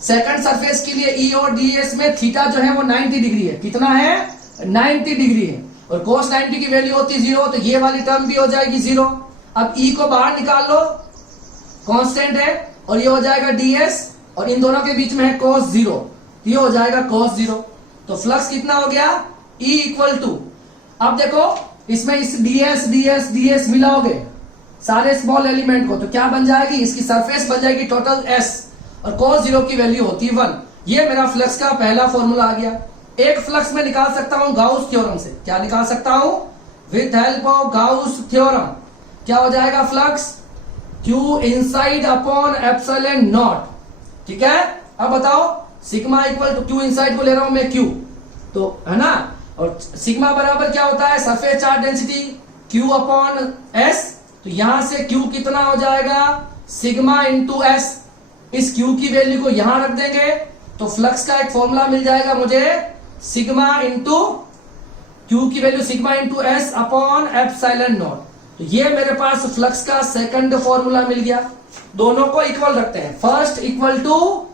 सेकंड सरफेस के लिए E और DS में थीटा जो है वो 90 डिग्री है। कितना है? 90 डिग्री है। और cos 90 की वैल्यू होती है 0, तो ये वाली टर्म भी हो जाएगी 0। अब E को बाहर निकाल लो, कांस्टेंट है, और ये हो जाएगा DS और इन दोनों के बीच में है cos 0, ये हो जाएगा cos 0। तो फ्लक्स कितना हो गया? E इक्वल टू, अब देखो इसमें इस DS मिलाओगे सारे स्मॉल एलिमेंट को, तो क्या बन जाएगी? इसकी सरफेस बन जाएगी टोटल S और cos 0 की वैल्यू होती है 1। ये मेरा फ्लक्स का पहला फॉर्मूला आ गया। एक फ्लक्स में निकाल सकता हूं गाउस थ्योरम से। क्या निकाल सकता हूं? With help of Gauss theorem. क्या हो जाएगा flux? Q inside upon epsilon naught. ठीक है, अब बताओ sigma equal to Q inside को ले रहा हूं मैं Q, तो है ना, और सिग्मा बराबर क्या होता है? Surface charge density Q upon S। तो यहां से Q कितना हो जाएगा? Sigma into S। इस Q की वैल्यू को यहां रख देंगे तो फ्लक्स का एक फॉर्मूला मिल जाएगा मुझे, सिग्मा इंटू Q की value sigma into S upon epsilon naught. तो ये मेरे पास फ्लक्स का सेकंड फॉर्मूला मिल गया। दोनों को इक्वल रखते हैं, first equal to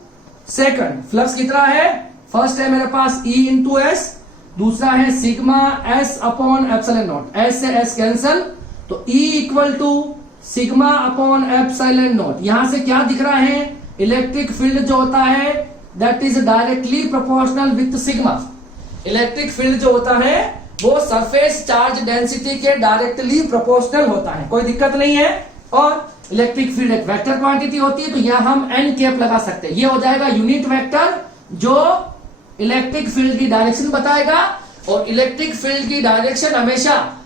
second. Flux कितना है? फर्स्ट है मेरे पास E इंटू S, दूसरा है sigma S upon epsilon naught. S से S कैंसल, तो E equal to sigma upon epsilon naught. यहां से क्या दिख रहा है? इलेक्ट्रिक फील्ड जो होता है that is directly proportional with sigma. Electric field जो होता है वो सरफेस चार्ज डेंसिटी के डायरेक्टली प्रोपोर्शनल होता है, कोई दिक्कत नहीं है। और इलेक्ट्रिक फील्ड एक वेक्टर क्वांटिटी होती है, तो यहां हम n कैप लगा सकते हैं। ये हो जाएगा यूनिट वेक्टर जो इलेक्ट्रिक फील्ड की डायरेक्शन बताएगा, और इलेक्ट्रिक फील्ड की डायरेक्शन हमेशा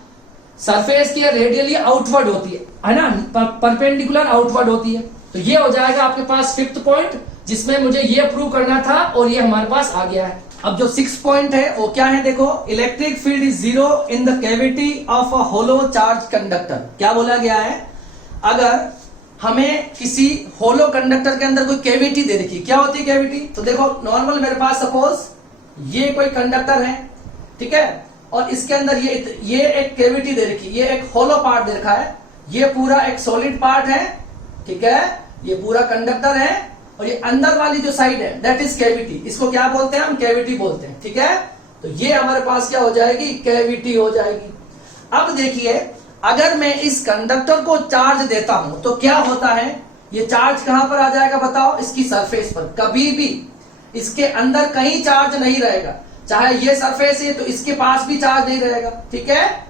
सरफेस के रेडियली आउटवर्ड होती है ना, परपेंडिकुलर आउटवर्ड होती है। तो ये हो जाएगा आपके पास फिफ्थ पॉइंट, जिसमें मुझे ये प्रूव करना था और ये हमारे पास आ गया है। अब जो सिक्स पॉइंट है वो क्या है? देखो, electric field is 0 in the cavity of a hollow charge conductor. क्या बोला गया है? अगर हमें किसी होलो कंडक्टर के अंदर कोई कैविटी दे रखी, क्या होती है कैविटी? तो देखो नॉर्मल मेरे पास सपोज ये कोई कंडक्टर है, ठीक है, और इसके अंदर ये एक कैविटी दे रखी, ये एक होलो पार्ट दे रखा है, ये पूरा एक सॉलिड पार्ट है, ठीक है, ये पूरा कंडक्टर है, और ये अंदर वाली जो साइड है दैट इज कैविटी। इसको क्या बोलते हैं? हम कैविटी बोलते हैं, ठीक है। तो ये हमारे पास क्या हो जाएगी? कैविटी हो जाएगी। अब देखिए, अगर मैं इस कंडक्टर को चार्ज देता हूं तो क्या होता है? ये चार्ज कहां पर आ जाएगा बताओ? इसकी सरफेस पर। कभी भी इसके अंदर कहीं चार्ज नहीं रहेगा, चाहे ये सरफेस है तो इसके पास भी चार्ज नहीं रहेगा, ठीक है।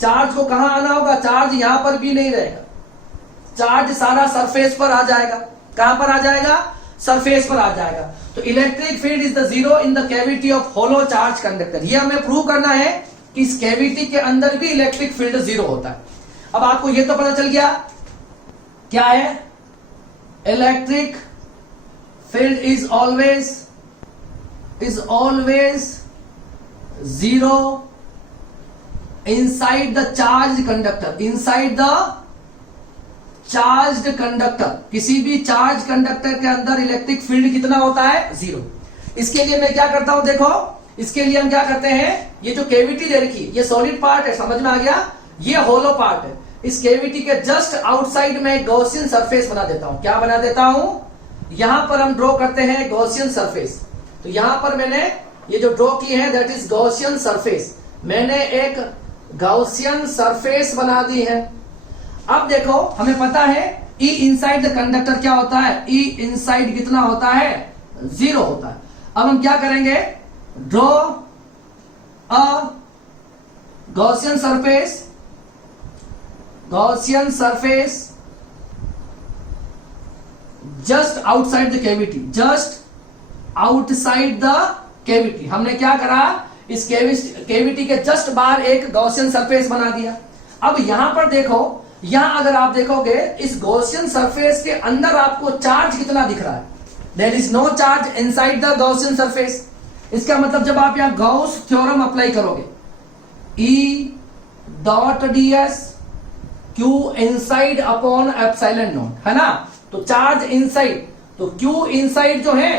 चार्ज को कहां आना होगा? चार्ज यहां पर भी नहीं रहेगा, चार्ज सारा सरफेस पर आ जाएगा। कहां पर आ जाएगा? सरफेस पर आ जाएगा। तो electric field is the 0 in the cavity of hollow charge conductor. ये हमें प्रूव करना है कि इस कैविटी के अंदर भी इलेक्ट्रिक फील्ड 0 होता है। अब आपको ये तो पता चल गया क्या है? Electric field is always 0 inside the charge conductor. Inside the charged conductor, किसी भी चार्ज कंडक्टर के अंदर इलेक्ट्रिक फील्ड कितना होता है? 0। इसके लिए मैं क्या करता हूं? देखो, इसके लिए हम क्या करते हैं? ये जो कैविटी दे रखी, ये सॉलिड पार्ट है, समझ में आ गया? ये होलो पार्ट है। इस कैविटी के जस्ट आउटसाइड में एक गॉसियन सरफेस बना देता हूं। क्या बना देता हूं? यहां पर हम ड्रॉ करते हैं गॉसियन सरफेस। तो यहां पर मैंने ये जो ड्रॉ की है दैट इज गॉसियन सरफेस। मैंने एक गॉसियन सरफेस बना दी है। अब देखो, हमें पता है E इनसाइड द कंडक्टर क्या होता है? E इनसाइड कितना होता है? 0 होता है। अब हम क्या करेंगे? Draw a Gaussian surface just outside the cavity. Just outside the cavity. हमने क्या करा? इस कैविटी के जस्ट बाहर एक गॉसियन सरफेस बना दिया। अब यहां पर देखो, यहां अगर आप देखोगे इस गॉसियन सरफेस के अंदर आपको चार्ज कितना दिख रहा है, there is no charge inside the Gaussian surface. इसका मतलब जब आप यहां गॉस थ्योरम अप्लाई करोगे, E dot ds Q inside upon epsilon naught, है ना, तो चार्ज इनसाइड, तो Q इनसाइड जो है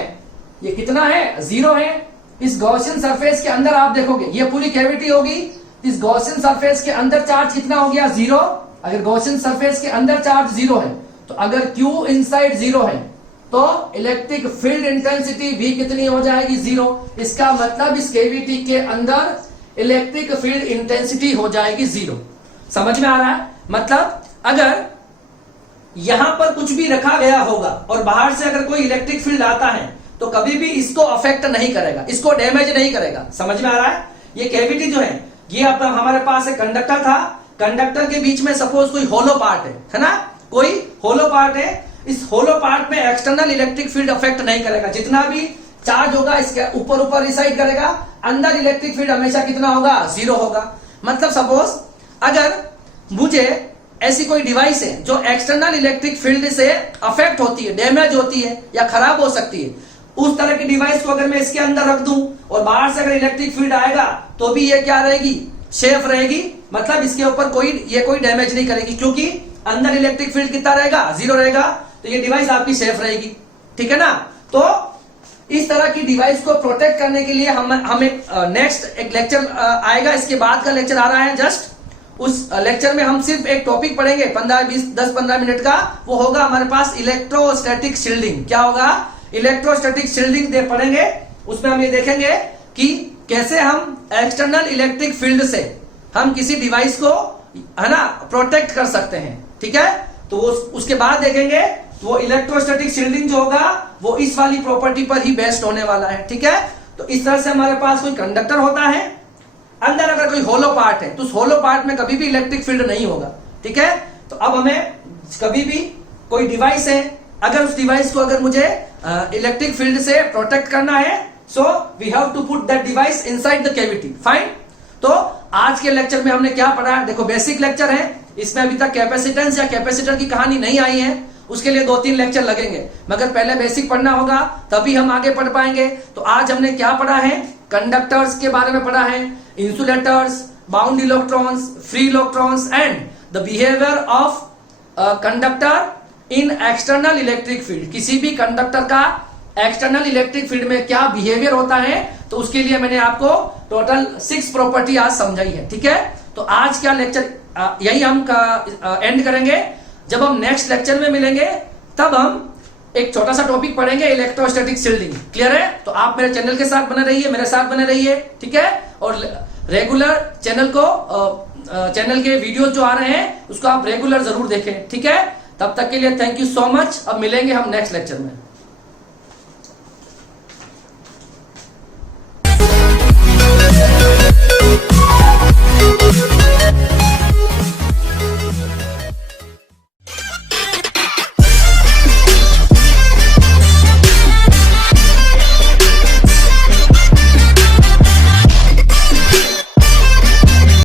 ये कितना है, 0 है। इस गॉसियन सरफेस के अंदर आप देखोगे ये पूरी कैविटी होगी, इस गॉसियन सरफेस के अंदर चार्ज कितना हो गया, 0। अगर गॉसियन सरफेस के अंदर चार्ज 0 है तो अगर Q इनसाइड 0 है तो इलेक्ट्रिक फील्ड इंटेंसिटी भी कितनी हो जाएगी, 0। इसका मतलब इस कैविटी के अंदर इलेक्ट्रिक फील्ड इंटेंसिटी हो जाएगी 0। समझ में आ रहा है? मतलब अगर यहां पर कुछ भी रखा गया होगा और बाहर से अगर कोई इलेक्ट्रिक फील्ड आता है तो कभी भी इसको अफेक्ट नहीं करेगा, इसको डैमेज नहीं करेगा। समझ में आ रहा है? ये कैविटी जो है, ये अपना हमारे पास एक कंडक्टर था, कंडक्टर के बीच में सपोज कोई होलो पार्ट है ना, कोई होलो पार्ट है, इस होलो पार्ट में एक्सटर्नल इलेक्ट्रिक फील्ड अफेक्ट नहीं करेगा, जितना भी चार्ज होगा इसके ऊपर ऊपर रिसाइड करेगा, अंदर इलेक्ट्रिक फील्ड हमेशा कितना होगा, 0 होगा। मतलब सपोज अगर मुझे ऐसी कोई डिवाइस है जो एक्सटर्नल इलेक्ट्रिक फील्ड से अफेक्ट होती है, डैमेज होती है या खराब हो सकती है, उस तरह की डिवाइस को अगर मैं इसके अंदर रख दूं और बाहर से अगर इलेक्ट्रिक फील्ड आएगा तो भी ये क्या रहेगी, सेफ रहेगी। मतलब इसके ऊपर कोई डैमेज नहीं करेगी, क्योंकि अंदर इलेक्ट्रिक फील्ड कितना रहेगा, 0 रहेगा, तो ये डिवाइस आपकी सेफ रहेगी। ठीक है ना? तो इस तरह की डिवाइस को प्रोटेक्ट करने के लिए हम एक नेक्स्ट एक लेक्चर आएगा, इसके बाद का लेक्चर आ रहा है जस्ट, उस लेक्चर में हम सिर्फ एक टॉपिक पढ़ेंगे 10-15 मिनट का, वो होगा हमारे पास इलेक्ट्रोस्टैटिक शील्डिंग। क्या होगा? इलेक्ट्रोस्टैटिक शील्डिंग पढ़ेंगे। उसमें हम ये देखेंगे कि कैसे हम एक्सटर्नल इलेक्ट्रिक फील्ड से हम किसी डिवाइस को, है ना, प्रोटेक्ट कर सकते हैं। ठीक है? तो उसके बाद देखेंगे वो इलेक्ट्रोस्टैटिक शील्डिंग जो होगा वो इस वाली प्रॉपर्टी पर ही बेस्ड होने वाला है। ठीक है? तो इस तरह से हमारे पास कोई कंडक्टर होता है, अंदर अगर कोई होलो पार्ट है तो उस होलो पार्ट में कभी भी इलेक्ट्रिक फील्ड नहीं होगा। ठीक है? तो अब हमें कभी भी कोई डिवाइस है, अगर उस डिवाइस को अगर मुझे इलेक्ट्रिक फील्ड से प्रोटेक्ट करना है, so we have to put that device inside the cavity. Fine. तो आज के लेक्चर में हमने क्या पढ़ा? देखो बेसिक लेक्चर है, इसमें अभी तक कैपेसिटेंस या कैपेसिटर की कहानी नहीं आई है, उसके लिए 2-3 लेक्चर लगेंगे, मगर पहले बेसिक पढ़ना होगा तभी हम आगे पढ़ पाएंगे। तो आज हमने क्या पढ़ा है? कंडक्टर्स के बारे में पढ़ा है, insulators, bound electrons, free electrons and the behaviour of conductor in external electric field. किसी भी कंडक्टर का एक्सटर्नल इलेक्ट्रिक फील्ड में क्या बिहेवियर होता है, तो उसके लिए मैंने आपको टोटल 6 प्रॉपर्टी आज समझाई है। ठीक है? तो आज का लेक्चर यही हम एंड करेंगे। जब हम नेक्स्ट लेक्चर में मिलेंगे तब हम एक छोटा सा टॉपिक पढ़ेंगे, इलेक्ट्रोस्टैटिक शील्डिंग। क्लियर है? तो आप मेरे चैनल के साथ बने रहिए, मेरे साथ बने रहिए। ठीक है? और रेगुलर चैनल के वीडियो जो आ रहे हैं उसको आप रेगुलर जरूर देखें। ठीक है? तब तक के लिए थैंक यू सो मच। अब मिलेंगे हम नेक्स्ट लेक्चर में।